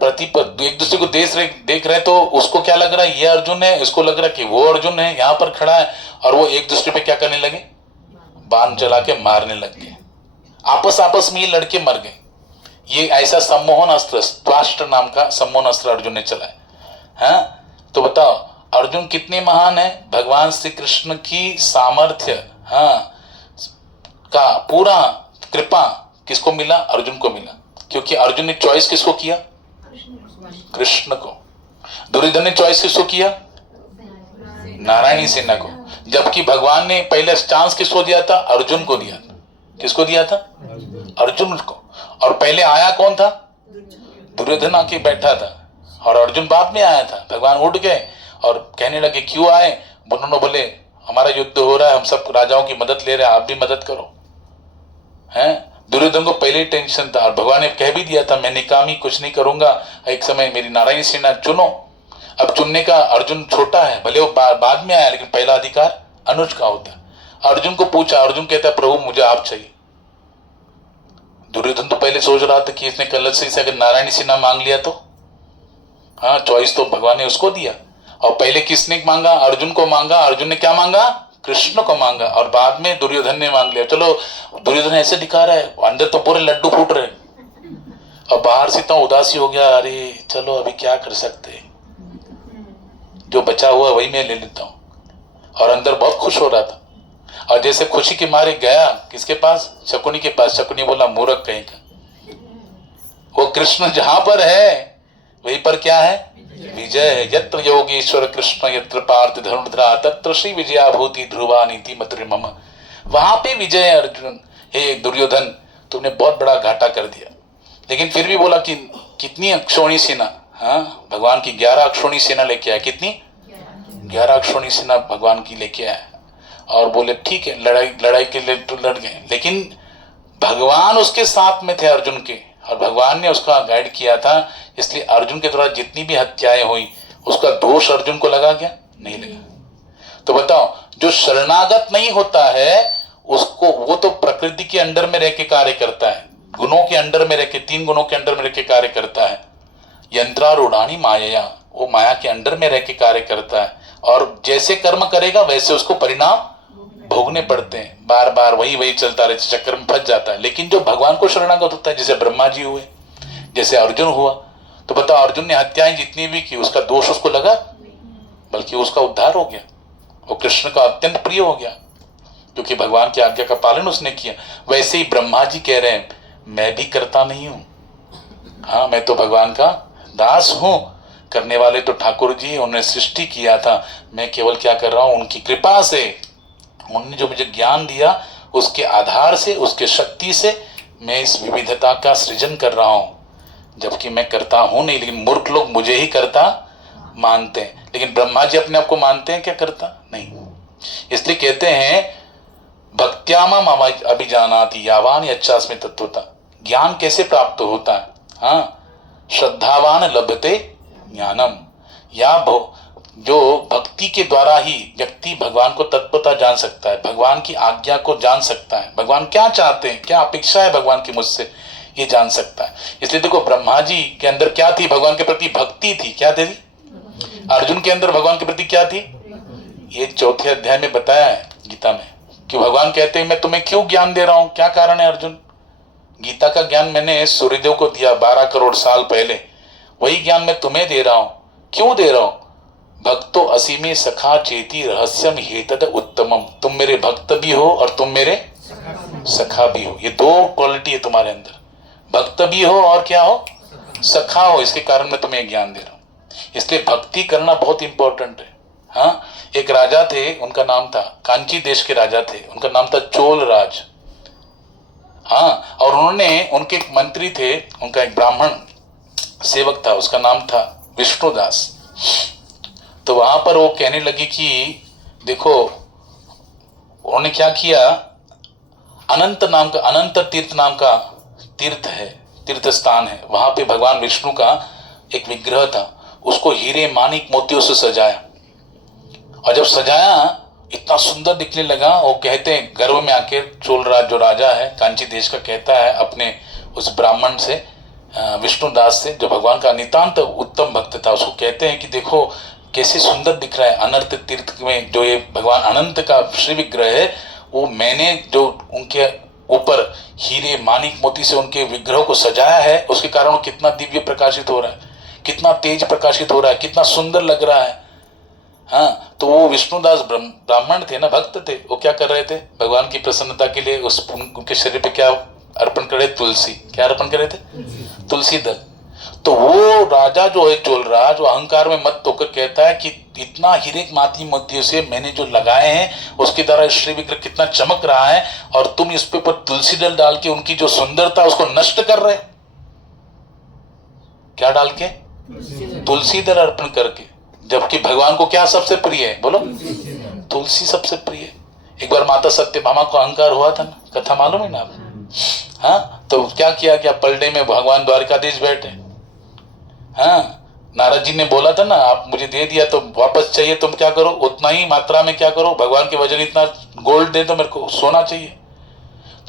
एक दूसरे को देख रहे तो उसको क्या लग रहा है, ये अर्जुन है, इसको लग रहा है कि वो अर्जुन है, यहां पर खड़ा है। और वो एक दूसरे पे क्या करने लगे, बाण चला के मारने लग गए, आपस में ही लड़के मर गए। ये ऐसा सम्मोहन अस्त्र, त्वाष्ट्र नाम का सम्मोहन अस्त्र अर्जुन ने चलाया। हाँ, तो बताओ अर्जुन कितने महान है। भगवान श्री कृष्ण की सामर्थ्य, हाँ, का पूरा कृपा किसको मिला? अर्जुन को मिला। क्योंकि अर्जुन ने चॉइस किसको किया? कृष्ण को। दुर्योधन ने चॉइस किसको किया? नारायणी सेना को। जबकि भगवान ने पहले चांस किसको दिया था? अर्जुन को दिया था। किसको दिया था? अर्जुन को। और पहले आया कौन था? दुर्योधन आके बैठा था और अर्जुन बाद में आया था। भगवान उठ गए और कहने लगे क्यों आए? उन्होंने बोले हमारा युद्ध हो रहा है, हम सब राजाओं की मदद ले रहे हैं, आप भी मदद करो। हैं? दुर्योधन को पहले ही टेंशन था और भगवान ने कह भी दिया था मैं निकामी कुछ नहीं करूंगा, एक समय मेरी नारायणी सेना चुनो। अब चुनने का अर्जुन छोटा है, भले वो बाद में आया, लेकिन पहला अधिकार अनुज का होता है। अर्जुन को पूछा, अर्जुन कहता है प्रभु मुझे आप चाहिए। दुर्योधन तो पहले सोच रहा था कि इसने कलत से अगर नारायणी सेना मांग लिया तो, हाँ, चॉइस तो भगवान ने उसको दिया। और पहले किसने मांगा? अर्जुन को मांगा। अर्जुन ने क्या मांगा? कृष्ण को मांगा। और बाद में दुर्योधन ने मांग लिया। चलो दुर्योधन ऐसे दिखा रहा है, अंदर तो पूरे लड्डू फूट रहे, और बाहर से तो उदासी हो गया, अरे चलो अभी क्या कर सकते हैं, जो बचा हुआ वही मैं ले लेता हूं। और अंदर बहुत खुश हो रहा था। और जैसे खुशी के मारे गया किसके पास? शकुनी के पास। शकुनी बोला मूर्ख कहीं का, वो कृष्ण जहां पर है वहीं पर क्या है? विजय है। यत्र योगेश्वर कृष्ण यत्र पार्थ धनुर्धरा तत्र श्री विजया भूति ध्रुवा नीति मम। वहां पे विजय है। अर्जुन, हे दुर्योधन, तुमने बहुत बड़ा घाटा कर दिया। लेकिन फिर भी बोला कि कितनी अक्षौणी सेना, हाँ, भगवान की 11 अक्षौणी सेना लेके आया। कितनी? 11 अक्षौणी सेना भगवान की लेके आया। और बोले ठीक है, लड़ाई के लिए तो लड़ गए, लेकिन भगवान उसके साथ में थे अर्जुन के, और भगवान ने उसका गाइड किया था। इसलिए अर्जुन के द्वारा जितनी भी हत्याएं हुई उसका दोष अर्जुन को लगा क्या? नहीं लगा। तो बताओ, जो शरणागत नहीं होता है उसको, वो तो प्रकृति के अंडर में रह के कार्य करता है, गुणों के अंडर में रह के, 3 गुणों के अंडर में रह के कार्य करता है। यंत्रारूढ़ानी माया, वो माया के अंडर में रह के कार्य करता है। और जैसे कर्म करेगा वैसे उसको परिणाम भोगने पड़ते हैं। बार बार वही चलता रहता, चक्कर में फंस जाता है। लेकिन जो भगवान को शरणागत होता है, जैसे ब्रह्मा जी हुए, जैसे अर्जुन हुआ, तो बताओ अर्जुन ने हत्याएं जितनी भी की उसका दोष उसको लगा, बल्कि उसका उद्धार हो गया। वो कृष्ण का अत्यंत प्रिय हो गया क्योंकि भगवान की आज्ञा का पालन उसने किया। वैसे ही ब्रह्मा जी कह रहे हैं मैं भी करता नहीं हूं, हाँ, मैं तो भगवान का दास हूं। करने वाले तो ठाकुर जी, उन्होंने सृष्टि किया था, मैं केवल क्या कर रहा हूं, उनकी कृपा से, उन्होंने जो मुझे ज्ञान दिया उसके आधार से, उसके शक्ति से मैं इस विविधता का सृजन कर रहा हूं। जबकि मैं करता हूं नहीं, लेकिन मूर्ख लोग मुझे ही करता मानते हैं। लेकिन ब्रह्मा जी अपने आप को मानते हैं क्या करता? नहीं। इसलिए कहते हैं भक्त्यामम अभिजानाति यावान यच्चास्मि तत्वता। ज्ञान कैसे प्राप्त होता है? हाँ, श्रद्धावान लभते ज्ञानम। या जो भक्ति के द्वारा ही व्यक्ति भगवान को तत्वता जान सकता है, भगवान की आज्ञा को जान सकता है, भगवान क्या चाहते हैं, क्या अपेक्षा है भगवान की मुझसे, ये जान सकता है। इसलिए देखो ब्रह्मा जी के अंदर क्या थी? भगवान के प्रति भक्ति थी। क्या थी? अर्जुन के अंदर भगवान के प्रति क्या थी? ये 4थे अध्याय में बताया है गीता में कि भगवान कहते हैं मैं तुम्हें क्यों ज्ञान दे रहा हूं, क्या कारण है अर्जुन? गीता का ज्ञान मैंने सूर्यदेव को दिया 12 करोड़ साल पहले, वही ज्ञान मैं तुम्हें दे रहा हूं। क्यों दे रहा हूं? भक्तो असीमे सखा चेती रहस्यम हेतद उत्तमम। तुम मेरे भक्त भी हो और तुम मेरे सखा भी हो। ये 2 क्वालिटी है तुम्हारे अंदर। भक्त भी हो और क्या हो, सखा हो। इसके कारण मैं तुम्हें ज्ञान दे रहा हूं। इसलिए भक्ति करना बहुत इंपॉर्टेंट है। हाँ, एक राजा थे, उनका नाम था, कांची देश के राजा थे, उनका नाम था चोल राज। हाँ, और उन्होंने, उनके एक मंत्री थे, उनका एक ब्राह्मण सेवक था, उसका नाम था विष्णुदास। तो वहां पर वो कहने लगी कि देखो, उन्होंने क्या किया, अनंत नाम का, अनंत तीर्थ नाम का तीर्थ है, तीर्थ स्थान है, वहां पे भगवान विष्णु का एक विग्रह था, उसको हीरे मानिक मोतियों से सजाया। और जब सजाया इतना सुंदर दिखने लगा, वो कहते हैं गर्व में आके चोलराज जो राजा है कांची देश का, कहता है अपने उस ब्राह्मण से, विष्णुदास से, जो भगवान का नितांत उत्तम भक्त था, उसको कहते हैं कि देखो कैसे सुंदर दिख रहा है, अनंत तीर्थ में जो ये भगवान अनंत का श्री विग्रह है, वो मैंने जो उनके ऊपर हीरे मानिक मोती से उनके विग्रह को सजाया है, उसके कारण वो कितना दिव्य प्रकाशित हो रहा है, कितना तेज प्रकाशित हो रहा है, कितना सुंदर लग रहा है। हाँ, तो वो विष्णुदास ब्राह्मण थे ना, भक्त थे, वो क्या कर रहे थे, भगवान की प्रसन्नता के लिए उस उनके शरीर पे क्या अर्पण करे, तुलसी। क्या अर्पण करे थे, तुलसी दल। तो वो राजा जो है चोलराज, वो अहंकार में मत होकर कहता है कि इतना हीरे माती मोतियों से मैंने जो लगाए हैं, उसके द्वारा श्री विग्रह कितना चमक रहा है, और तुम इस पे ऊपर तुलसी दल डाल के उनकी जो सुंदरता उसको नष्ट कर रहे हो। क्या डाल के, तुलसी दल अर्पण करके। जबकि भगवान को क्या सबसे प्रिय है, बोलो, तुलसी सबसे प्रिय है। एक बार माता सत्यभामा को अहंकार हुआ था ना, कथा मालूम है ना आप। हाँ, तो क्या किया, क्या पलड़े में भगवान द्वारकाधीश बैठे। हाँ, नारद जी ने बोला था ना, आप मुझे दे दिया तो वापस चाहिए, तुम क्या करो, उतना ही मात्रा में क्या करो, भगवान के वजन इतना गोल्ड दे दो, मेरे को सोना चाहिए।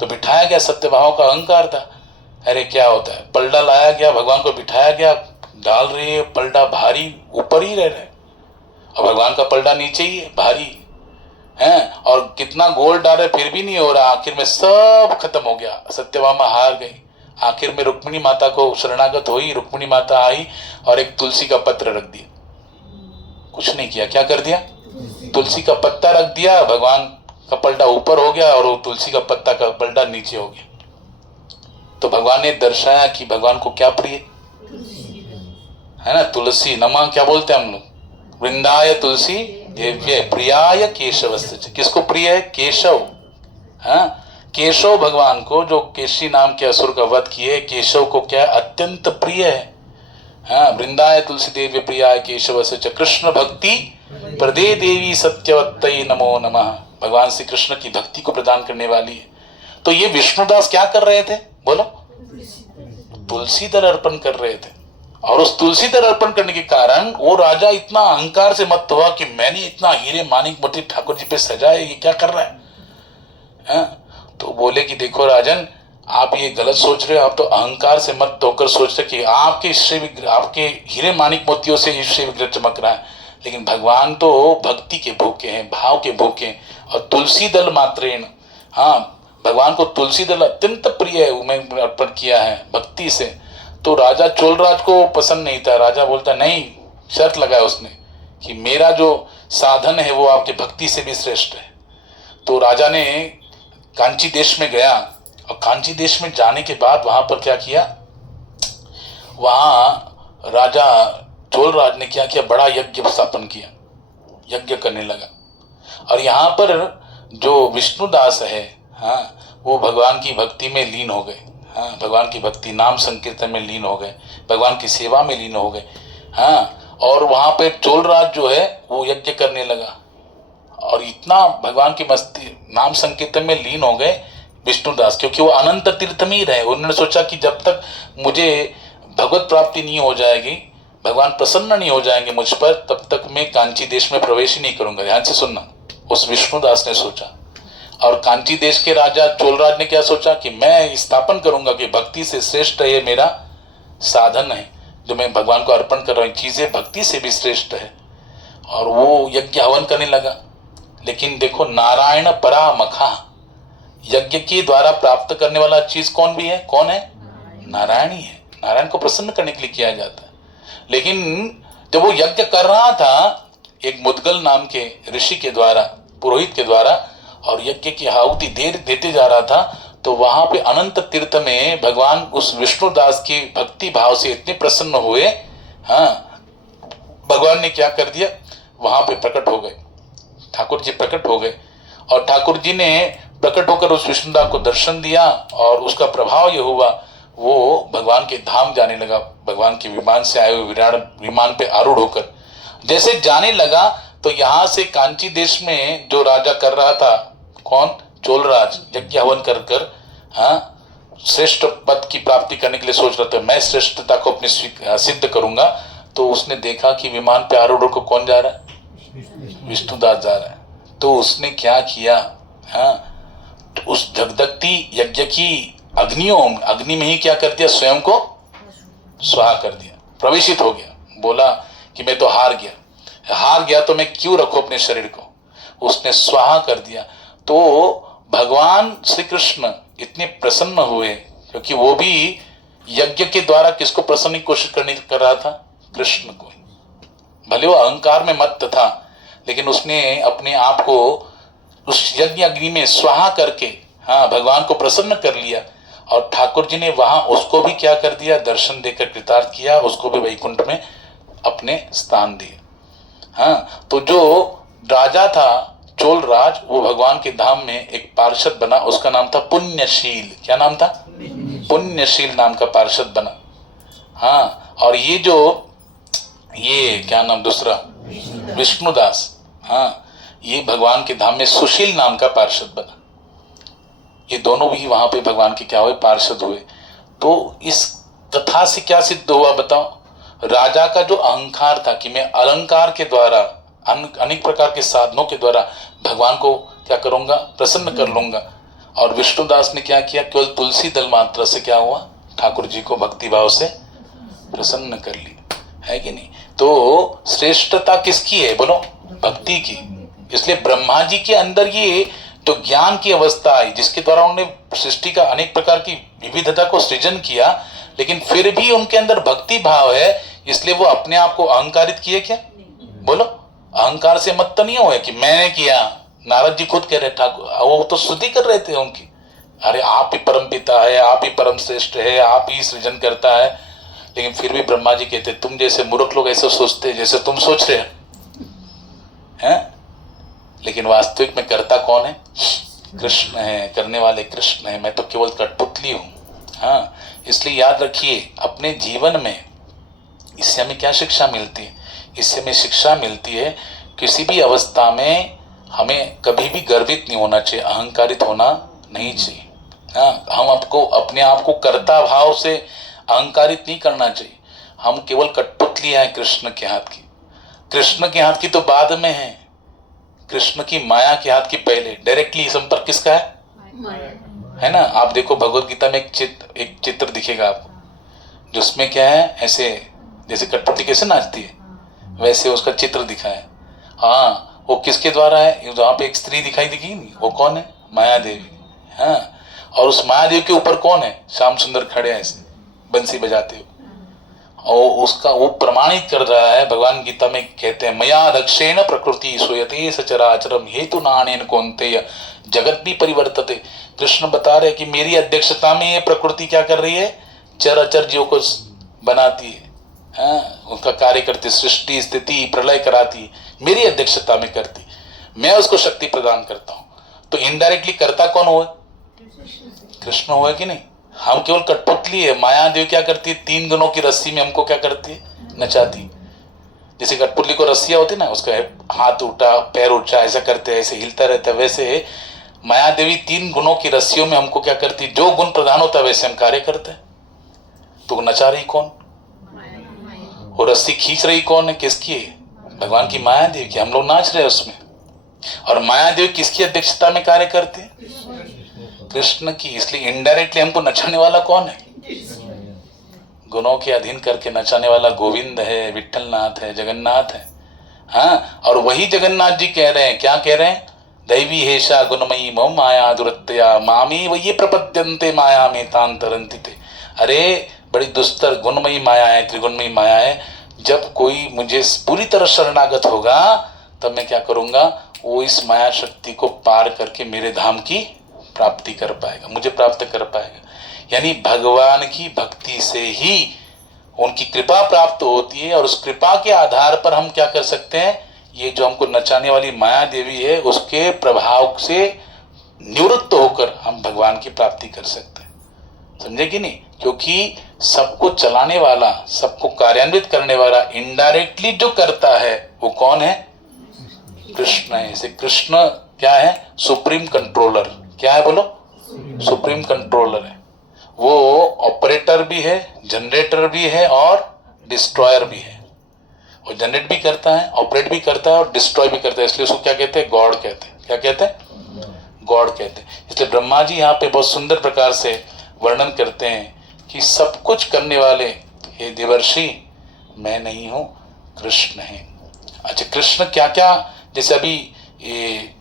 तो बिठाया गया, सत्यभामा का अहंकार था। अरे क्या होता है, पलड़ा लाया गया, भगवान को बिठाया गया, डाल रही है, पलड़ा भारी ऊपर ही रह रहा है, और भगवान का पलड़ा नीचे ही है, भारी है, और कितना गोल्ड डाल रहे फिर भी नहीं हो रहा। आखिर में सब खत्म हो गया, सत्यभामा हार गई। आखिर में रुक्मिणी माता को शरणागत हुई, रुक्मिणी माता आई और एक तुलसी का पत्र रख दिया। कुछ नहीं किया, क्या कर दिया, तुलसी का पत्ता रख दिया, भगवान का पलड़ा ऊपर हो गया और वो तुलसी का पत्ता का पलड़ा नीचे हो गया। तो भगवान ने दर्शाया कि भगवान को क्या प्रिय है ना, तुलसी नमा, क्या बोलते हैं हम लोग, वृंदाय तुलसी देव्य प्रियाय केशवस्य। किसको प्रिय है, केशव। हाँ, केशव भगवान को, जो केशी नाम के असुर का वध किए, केशव को क्या अत्यंत प्रिय है। हाँ, वृंदाय तुलसी देव्य प्रियाय केशवस्य कृष्ण भक्ति प्रदे देवी सत्यवत्तई नमो नमः। भगवान श्री कृष्ण की भक्ति को प्रदान करने वाली है। तो ये विष्णुदास क्या कर रहे थे, बोलो, तुलसी दल अर्पण कर रहे थे। और उस तुलसी दल अर्पण करने के कारण वो राजा इतना अहंकार से मत हुआ कि मैंने इतना हीरे मानिक मोती ठाकुर जी पे सजाए, ये क्या कर रहा है। तो बोले कि देखो राजन, आप ये गलत सोच रहे हो, आप तो अहंकार से मत होकर सोच रहे कि आपके श्री विग्रह, आपके हीरे मानिक मोतियों से श्री विग्रह चमक रहा है, लेकिन भगवान तो भक्ति के भूखे हैं, भाव के भूखे हैं। और तुलसी दल मात्रेण, हाँ, भगवान को तुलसी दल अत्यंत प्रिय है, उन्हें अर्पण किया है भक्ति से। तो राजा चोलराज को पसंद नहीं था। राजा बोलता नहीं, शर्त लगाया उसने कि मेरा जो साधन है वो आपके भक्ति से भी श्रेष्ठ है। तो राजा ने कांची देश में गया, और कांची देश में जाने के बाद वहां पर क्या किया, वहां राजा चोलराज ने क्या किया, बड़ा यज्ञ स्थापन किया, यज्ञ करने लगा। और यहाँ पर जो विष्णुदास है, हाँ, वो भगवान की भक्ति में लीन हो गए। हाँ, भगवान की भक्ति, नाम संकीर्तन में लीन हो गए, भगवान की सेवा में लीन हो गए। हाँ, और वहां पे चोलराज जो है वो यज्ञ करने लगा, और इतना भगवान की मस्ती नाम संकीर्तन में लीन हो गए विष्णुदास, क्योंकि वो अनंत तीर्थ में ही रहे। उन्होंने सोचा कि जब तक मुझे भगवत प्राप्ति नहीं हो जाएगी, भगवान प्रसन्न नहीं हो जाएंगे मुझ पर, तब तक मैं कांची देश में प्रवेश ही नहीं करूंगा। ध्यान से सुनना, उस विष्णुदास ने सोचा। और कांची देश के राजा चोलराज ने क्या सोचा कि मैं स्थापन करूंगा कि भक्ति से श्रेष्ठ ये मेरा साधन है, जो मैं भगवान को अर्पण कर रहा हूँ, चीजें भक्ति से भी श्रेष्ठ है। और वो यज्ञ हवन करने लगा। लेकिन देखो, नारायण परामखा, यज्ञ के द्वारा प्राप्त करने वाला चीज कौन भी है, कौन है, नारायण ही है। नारायण को प्रसन्न करने के लिए किया जाता है। लेकिन जब वो यज्ञ कर रहा था, एक मुदगल नाम के ऋषि के द्वारा, पुरोहित के द्वारा, और यज्ञ की आहुति देते जा रहा था, तो वहां पे अनंत तीर्थ में भगवान उस विष्णुदास की भक्ति भाव से इतने प्रसन्न हुए। हाँ, भगवान ने क्या कर दिया, वहां पे प्रकट हो गए, ठाकुर जी प्रकट हो गए, और ठाकुर जी ने प्रकट होकर उस विष्णुदास को दर्शन दिया, और उसका प्रभाव यह हुआ वो भगवान के धाम जाने लगा। भगवान के विमान से आए हुए विराट विमान पे आरूढ़ होकर जैसे जाने लगा, तो यहां से कांची देश में जो राजा कर रहा था, कौन, चोलराज, यज्ञ हवन कर कर हाँ श्रेष्ठ पद की प्राप्ति करने के लिए सोच रहा था, मैं श्रेष्ठता को अपनी सिद्ध करूंगा। तो उसने देखा कि विमान पे आरूढ़ होकर कौन जा रहा है, विष्णुदास जा रहा है। तो उसने क्या किया, हाँ, तो उस धगधगती यज्ञ की अग्नि में ही क्या कर दिया, स्वयं को स्वाहा कर दिया, प्रवेशित हो गया। बोला कि मैं तो हार गया तो मैं क्यों रखूं अपने शरीर को, उसने स्वाहा कर दिया। तो भगवान श्री कृष्ण इतने प्रसन्न हुए, क्योंकि वो भी यज्ञ के द्वारा किसको प्रसन्न की कोशिश कर रहा था, कृष्ण को। भले वो अहंकार में मत्त था, लेकिन उसने अपने आप को उस यज्ञ अग्नि में स्वाहा करके हाँ भगवान को प्रसन्न कर लिया। और ठाकुर जी ने वहां उसको भी क्या कर दिया, दर्शन देकर कृतार्थ किया, उसको भी वैकुंठ में अपने स्थान दिए। हाँ, तो जो राजा था चोल राज, वो भगवान के धाम में एक पार्षद बना, उसका नाम था पुण्यशील। क्या नाम था, पुण्यशील नाम का पार्षद बना। हाँ, और ये क्या नाम दूसरा, विष्णुदास, हाँ, ये भगवान के धाम में सुशील नाम का पार्षद बना। ये दोनों भी वहां पे भगवान के क्या हुए, पार्षद हुए। तो इस कथा से क्या सिद्ध हुआ बताओ, राजा का जो अहंकार था कि मैं अलंकार के द्वारा अनेक प्रकार के साधनों के द्वारा भगवान को क्या करूंगा, प्रसन्न कर लूंगा। और विष्णुदास ने क्या किया, केवल तुलसी दल मात्र से क्या हुआ, ठाकुर जी को भक्ति भाव से प्रसन्न कर ली, है कि नहीं। तो श्रेष्ठता किसकी है बोलो, भक्ति की। इसलिए ब्रह्मा जी के अंदर ये तो ज्ञान की अवस्था आई, जिसके द्वारा उन्होंने सृष्टि का अनेक प्रकार की विविधता को सृजन किया, लेकिन फिर भी उनके अंदर भक्ति भाव है। इसलिए वो अपने आप को अहंकारित किए क्या, बोलो, अहंकार से मत तो नहीं हुए कि मैंने किया। नारद जी खुद कह रहे, ठाकुर वो तो स्तुति कर रहे थे उनकी, अरे आप ही परम पिता है, आप ही परम श्रेष्ठ है, आप ही सृजन करता है। लेकिन फिर भी ब्रह्मा जी कहते, तुम जैसे मूर्ख लोग ऐसे सोचते जैसे तुम सोच रहे हैं, लेकिन वास्तविक में करता कौन है, कृष्ण है, करने वाले कृष्ण है, मैं तो केवल कठपुतली हूं। हाँ, इसलिए याद रखिए अपने जीवन में इससे हमें क्या शिक्षा मिलती है, इससे हमें शिक्षा मिलती है किसी भी अवस्था में हमें कभी भी गर्वित नहीं होना चाहिए, अहंकारित होना नहीं चाहिए। हाँ, हम आपको अपने आप को कर्ता भाव से अहंकारित नहीं करना चाहिए। हम केवल कठपुतली हैं कृष्ण के हाथ की। कृष्ण के हाथ की तो बाद में है, कृष्ण की माया के हाथ की पहले। डायरेक्टली संपर्क किसका है ना। आप देखो भगवत गीता में एक चित्र दिखेगा आपको, जिसमें क्या है, ऐसे जैसे कठपुतली कैसे नाचती है वैसे उसका चित्र दिखा है। हाँ, वो किसके द्वारा है, जहाँ पे एक स्त्री दिखाई देगी नहीं, वो कौन है, माया देवी। हाँ, और उस माया देवी के ऊपर कौन है, श्याम सुंदर खड़े हैं ऐसे बंसी बजाते हुए। और उसका वो प्रमाणित कर रहा है, भगवान गीता में कहते हैं, मया दक्षेण प्रकृति सूयते सचराचरम हेतु नानेन कौन्तेय जगत भी परिवर्तते। कृष्ण बता रहे कि मेरी अध्यक्षता में ये प्रकृति क्या कर रही है, चर अचर जीवों को बनाती है, उनका कार्य करती, सृष्टि स्थिति प्रलय कराती, मेरी अध्यक्षता में करती, मैं उसको शक्ति प्रदान करता हूं। तो इनडायरेक्टली करता कौन हुआ, कृष्ण हुआ कि नहीं। हम केवल कठपुतली है। माया देव क्या करती है, 3 गुणों की रस्सी में हमको क्या करती है, नचाती। जैसे कठपुतली को रस्सियां होती ना, उसका हाथ उल्टा पैर उल्टा ऐसा करते हैं, ऐसे हिलता रहता है, वैसे माया देवी 3 गुणों की रस्सियों में हमको क्या करती है, जो गुण प्रधान होता है वैसे हम कार्य करते हैं। तो नचा रही कौन, वो रस्सी खींच रही कौन है, किसकी है, भगवान की माया देव की। हम लोग नाच रहे हैं उसमें। और माया देव किसकी अध्यक्षता में कार्य करते हैं, कृष्ण की। इसलिए इनडायरेक्टली हमको नचाने वाला कौन है, गुणों के अधीन करके नचाने वाला गोविंद है, विठलनाथ है, जगन्नाथ है। हाँ, और वही जगन्नाथ जी कह रहे हैं, क्या कह रहे हैं, दैवी हेषा गुणमयी मम माया दुरत्या मामी वही प्रपद्यन्ते माया में तांतरंति थे। अरे बड़ी दुस्तर गुणमयी माया है, त्रिगुणमयी माया है। जब कोई मुझे पूरी तरह शरणागत होगा तब मैं क्या करूंगा, वो इस माया शक्ति को पार करके मेरे धाम की प्राप्ति कर पाएगा, मुझे प्राप्त कर पाएगा। यानी भगवान की भक्ति से ही उनकी कृपा प्राप्त होती है, और उस कृपा के आधार पर हम क्या कर सकते हैं, ये जो हमको नचाने वाली माया देवी है उसके प्रभाव से निवृत्त होकर हम भगवान की प्राप्ति कर सकते हैं। समझे कि नहीं? क्योंकि सबको चलाने वाला, सबको कार्यान्वित करने वाला इनडायरेक्टली जो करता है वो कौन है? कृष्ण है। इसे कृष्ण क्या है? Supreme controller. क्या है बोलो? सुप्रीम कंट्रोलर है। वो ऑपरेटर भी है, जनरेटर भी है और डिस्ट्रॉयर भी है। वो जनरेट भी करता है, ऑपरेट भी करता है और डिस्ट्रॉय भी करता है। इसलिए उसको क्या कहते हैं? गॉड कहते हैं। क्या कहते हैं? गॉड कहते हैं। इसलिए ब्रह्मा जी यहाँ पे बहुत सुंदर प्रकार से वर्णन करते हैं कि सब कुछ करने वाले हे देवर्षि मैं नहीं हूं, कृष्ण है। अच्छा, कृष्ण क्या क्या, जैसे अभी ये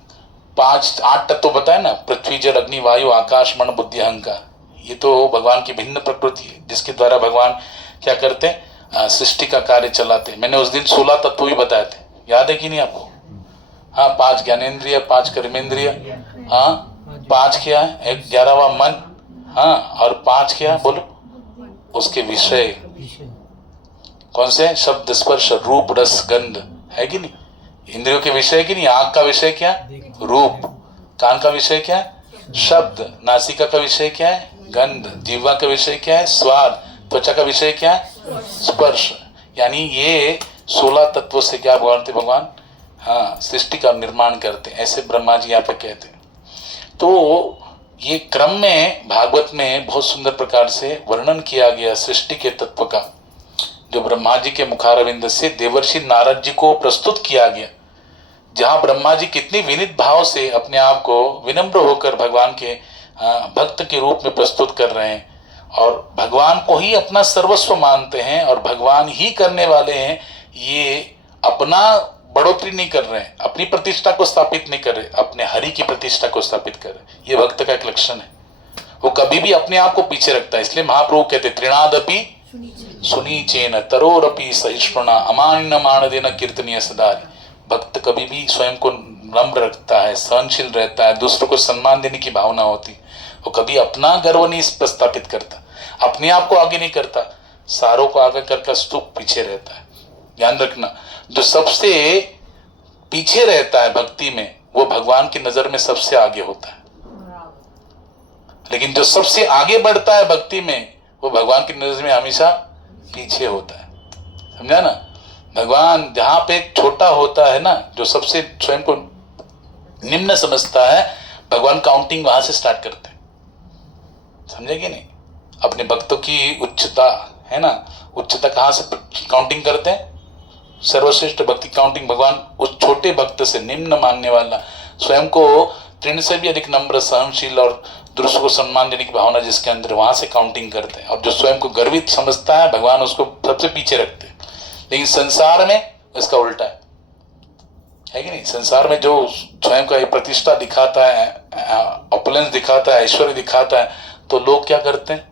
8 तत्व बताए ना, पृथ्वी जल अग्नि वायु आकाश मन बुद्धि अहंकार, ये तो भगवान की भिन्न प्रकृति है जिसके द्वारा भगवान क्या करते हैं? सृष्टि का कार्य चलाते हैं। मैंने उस दिन 16 तत्व भी बताए थे, याद है कि नहीं आपको? हाँ, 5 ज्ञानेन्द्रिय, 5 कर्मेंद्रिय, हाँ 5 क्या है? 11वां मन, हाँ, और 5 क्या है बोलो? उसके विषय कौन से? शब्द स्पर्श रूप रस गंध, है कि नहीं? इंद्रियों के विषय की नहीं? आंख का विषय क्या? रूप। कान का विषय क्या है? शब्द। नासिका का विषय क्या है? गंध। जिह्वा का विषय क्या है? स्वाद। त्वचा का विषय क्या है? स्पर्श। यानी ये 16 तत्वों से क्या भगवान हाँ सृष्टि का निर्माण करते हैं, ऐसे ब्रह्मा जी यहाँ पे कहते हैं। तो ये क्रम में भागवत में बहुत सुंदर प्रकार से वर्णन किया गया सृष्टि के तत्व का, जो ब्रह्मा जी के मुखारविंद से देवर्षि नारद जी को प्रस्तुत किया गया, जहां ब्रह्मा जी कितनी विनीत भाव से अपने आप को विनम्र होकर भगवान के भक्त के रूप में प्रस्तुत कर रहे हैं, और भगवान को ही अपना सर्वस्व मानते हैं, और भगवान ही करने वाले हैं। ये अपना बढ़ोतरी नहीं कर रहे हैं, अपनी प्रतिष्ठा को स्थापित नहीं कर रहे, अपने हरि की प्रतिष्ठा को स्थापित कर रहे। ये भक्त का एक लक्षण है, वो कभी भी अपने आप को पीछे रखता है। इसलिए महाप्रभु कहते तृणादपि सुनीचेन तरोरपि सहिष्णुना अमानिन मानदेन कीर्तनीय सदारि। भक्त कभी भी स्वयं को नम्र रखता है, सहनशील रहता है, दूसरों को सम्मान देने की भावना होती। वो कभी अपना गर्व नहीं प्रस्थापित करता, अपने आप को आगे नहीं करता, सारों को आगे करके स्तूप पीछे रहता है। ध्यान रखना, जो सबसे पीछे रहता है भक्ति में वो भगवान की नजर में सबसे आगे होता है, लेकिन जो सबसे आगे बढ़ता है भक्ति में वो भगवान की नजर में हमेशा पीछे होता है। समझा ना? भगवान जहां पे छोटा होता है ना, जो सबसे स्वयं को निम्न समझता है, भगवान काउंटिंग वहां से स्टार्ट करते हैं। समझे कि नहीं? अपने भक्तों की उच्चता है ना, उच्चता कहां से काउंटिंग करते हैं? सर्वश्रेष्ठ भक्ति काउंटिंग भगवान उस छोटे भक्त से, निम्न मानने वाला, स्वयं को तृण से भी अधिक नम्र, सहनशील और दूसरों को सम्मान देने की भावना जिसके अंदर, वहां से काउंटिंग करते हैं। और जो स्वयं को गर्वित समझता है भगवान उसको सबसे पीछे रखते हैं। लेकिन संसार में इसका उल्टा है कि नहीं? संसार में जो स्वयं का प्रतिष्ठा दिखाता है, ऑपुलेंस दिखाता है, ऐश्वर्य दिखाता है, तो लोग क्या करते हैं?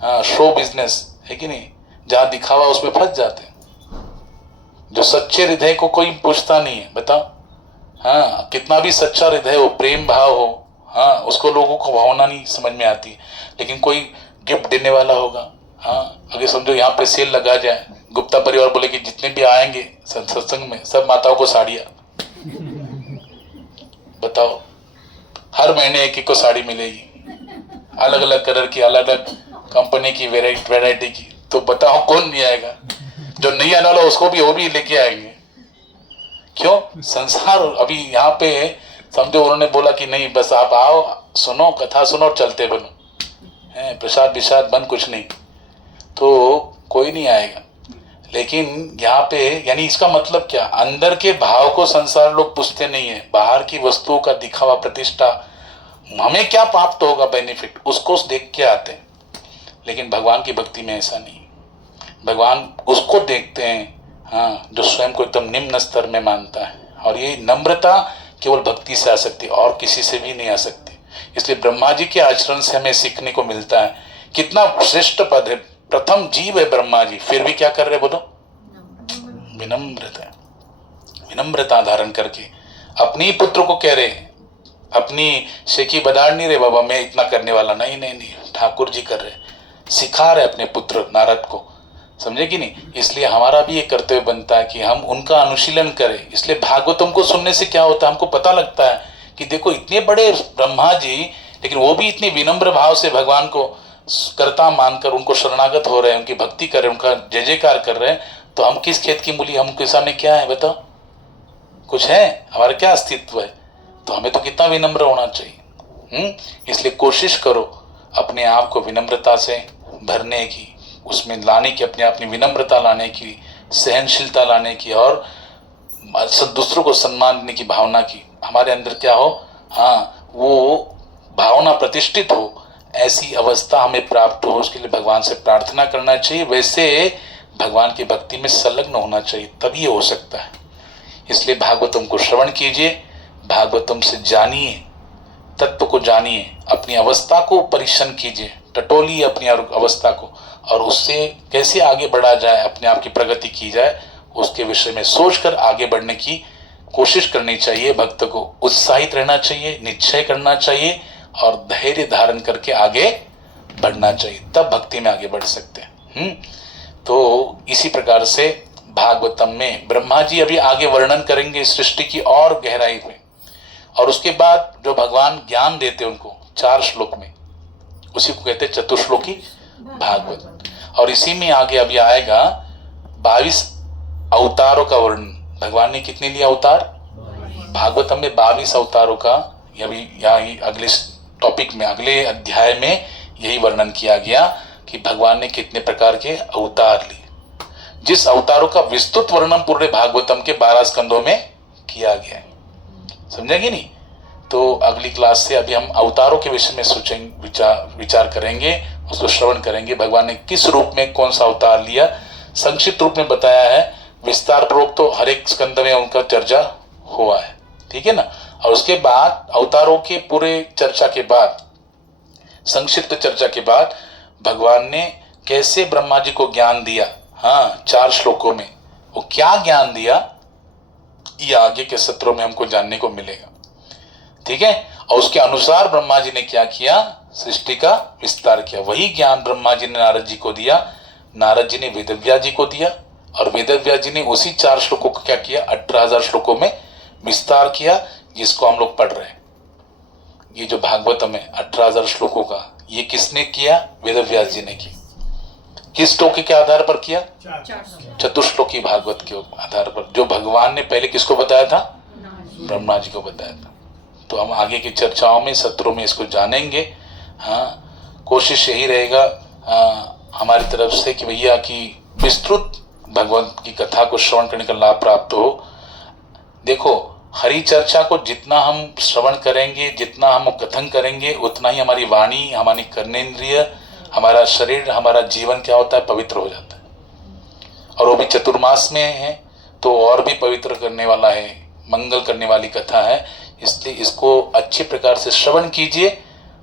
हाँ, शो बिजनेस, है कि नहीं? जहां दिखावा उसमें फंस जाते हैं। जो सच्चे हृदय को कोई पूछता नहीं है, बताओ। हाँ, कितना भी सच्चा हृदय हो, प्रेम भाव हो, हाँ, उसको लोगों को भावना नहीं समझ में आती। लेकिन कोई गिफ्ट देने वाला होगा, हाँ, अगर समझो यहाँ पे सेल लगा जाए, गुप्ता परिवार बोले कि जितने भी आएंगे सत्संग में सब माताओं को साड़ियाँ, बताओ, हर महीने एक को साड़ी मिलेगी, अलग अलग कलर की, अलग अलग कंपनी की, वैरायटी की। तो बताओ कौन नहीं आएगा? जो नहीं आने वाला उसको भी वो भी लेके आएंगे। क्यों? संसार अभी यहाँ पे समझो उन्होंने बोला कि नहीं, बस आप आओ, सुनो, कथा सुनो और चलते बनो, है प्रसाद विषाद बंद, कुछ नहीं, तो कोई नहीं आएगा। लेकिन यहाँ पे यानी इसका मतलब क्या? अंदर के भाव को संसार लोग पूछते नहीं है, बाहर की वस्तुओं का दिखावा, प्रतिष्ठा, हमें क्या प्राप्त होगा बेनिफिट, उसको देख के आते हैं। लेकिन भगवान की भक्ति में ऐसा नहीं, भगवान उसको देखते हैं हाँ जो स्वयं को एकदम निम्न स्तर में मानता है। और ये नम्रता केवल भक्ति से आ सकती है और किसी से भी नहीं आ सकती। इसलिए ब्रह्मा जी के आचरण से हमें सीखने को मिलता है कितना श्रेष्ठ पद है। प्रथम जीव है ब्रह्मा जी, फिर भी क्या कर रहे बोलो? विनम्रता, विनम्रता धारण करके अपने पुत्र को कह रहे अपनी शेखी बदाड़ नहीं रहे बाबा, मैं इतना करने वाला नहीं, नहीं नहीं, ठाकुर जी कर रहे, सिखा रहे अपने पुत्र नारद को, समझे कि नहीं। इसलिए हमारा भी ये कर्तव्य बनता है कि हम उनका अनुशीलन करें। इसलिए भागवतम को सुनने से क्या होता है, हमको पता लगता है कि देखो इतने बड़े ब्रह्मा जी, लेकिन वो भी इतने विनम्र भाव से भगवान को कर्ता मानकर उनको शरणागत हो रहे हैं, उनकी भक्ति कर रहे हैं, उनका जय जयकार कर रहे हैं। तो हम किस खेत की मूली, हम उनके सामने क्या है बताओ, कुछ है, हमारा क्या अस्तित्व है। तो हमें तो कितना विनम्र होना चाहिए। इसलिए कोशिश करो अपने आप को विनम्रता से भरने की, उसमें लाने की, अपनी विनम्रता लाने की, सहनशीलता लाने की, और दूसरों को सम्मान देने की भावना की हमारे अंदर क्या हो, हाँ वो भावना प्रतिष्ठित हो, ऐसी अवस्था हमें प्राप्त हो। उसके लिए भगवान से प्रार्थना करना चाहिए, वैसे भगवान की भक्ति में संलग्न होना चाहिए, तभी हो सकता है। इसलिए भागवतम को श्रवण कीजिए, भागवतम से जानिए, तत्व को जानिए, अपनी अवस्था को परीक्षण कीजिए, टटोलिए अपनी अवस्था को, और उससे कैसे आगे बढ़ा जाए, अपने आप की प्रगति की जाए, उसके विषय में सोचकर आगे बढ़ने की कोशिश करनी चाहिए। भक्त को उत्साहित रहना चाहिए, निश्चय करना चाहिए, और धैर्य धारण करके आगे बढ़ना चाहिए, तब भक्ति में आगे बढ़ सकते हैं। तो इसी प्रकार से भागवतम में ब्रह्मा जी अभी आगे वर्णन करेंगे सृष्टि की और गहराई में, और उसके बाद जो भगवान ज्ञान देते उनको 4 श्लोक में, उसी को कहते हैं चतुश्लोकी भागवत। और इसी में आगे अभी आएगा 22 अवतारों का वर्णन। भगवान ने कितने लिए अवतार, भागवतम में 22 अवतारों का, यहाँ अगले टॉपिक में, अगले अध्याय में यही वर्णन किया गया कि भगवान ने कितने प्रकार के अवतार लिए, जिस अवतारों का विस्तृत वर्णन पूरे भागवतम के 12 स्कंदों में किया गया है, समझेंगे नहीं। तो अगली क्लास से अभी हम अवतारों के विषय में सोचेंगे, विचार करेंगे, उसको श्रवण करेंगे। भगवान ने किस रूप में कौन सा अवतार लिया, संक्षिप्त रूप में बताया है, विस्तार पूर्वक तो हर एक स्कंद में उनका चर्चा हुआ है, ठीक है ना। और उसके बाद अवतारों के पूरे चर्चा के बाद, संक्षिप्त चर्चा के बाद, भगवान ने कैसे ब्रह्मा जी को ज्ञान दिया, हाँ 4 श्लोकों में वो क्या ज्ञान दिया, ये आगे के सत्रों में हमको जानने को मिलेगा, ठीक है। और उसके अनुसार ब्रह्मा जी ने क्या किया, सृष्टि का विस्तार किया। वही ज्ञान ब्रह्मा जी ने नारद जी को दिया, नारद जी ने वेदव्यास जी को दिया, और वेदव्यास जी ने उसी 4 श्लोकों को क्या किया, 18,000 श्लोकों में विस्तार किया, जिसको हम लोग पढ़ रहे हैं। ये जो भागवतम है 18,000 श्लोकों का, ये किसने किया, वेदव्यास जी ने किया। किस श्लोक के आधार पर किया, चतुश्लोकी भागवत के आधार पर, जो भगवान ने पहले किसको बताया था, ब्रह्मा जी को बताया था। तो हम आगे की चर्चाओं में, सत्रों में इसको जानेंगे। हाँ, कोशिश यही रहेगा हमारी तरफ से कि भैया कि विस्तृत भगवत की कथा को श्रवण करने का लाभ प्राप्त हो। देखो, हरि चर्चा को जितना हम श्रवण करेंगे, जितना हम कथन करेंगे, उतना ही हमारी वाणी, हमारी कर्मेंद्रिय, हमारा शरीर, हमारा जीवन क्या होता है, पवित्र हो जाता है। और वो भी चतुर्मास में है तो और भी पवित्र करने वाला है, मंगल करने वाली कथा है। इसलिए इसको अच्छे प्रकार से श्रवण कीजिए,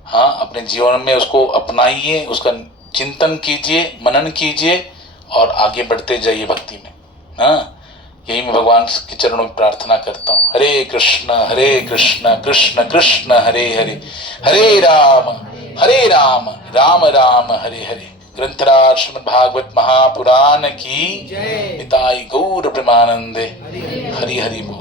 हाँ अपने जीवन में उसको अपनाइए, उसका चिंतन कीजिए, मनन कीजिए, और आगे बढ़ते जाइए भक्ति में। हाँ, यही मैं भगवान के चरणों में प्रार्थना करता हूँ। हरे कृष्ण कृष्ण कृष्ण हरे हरे, हरे राम राम राम हरे हरे। ग्रंथराज श्रीमद् भागवत महापुराण की निताई गौर प्रेमानंदे। हरि हरि बोल।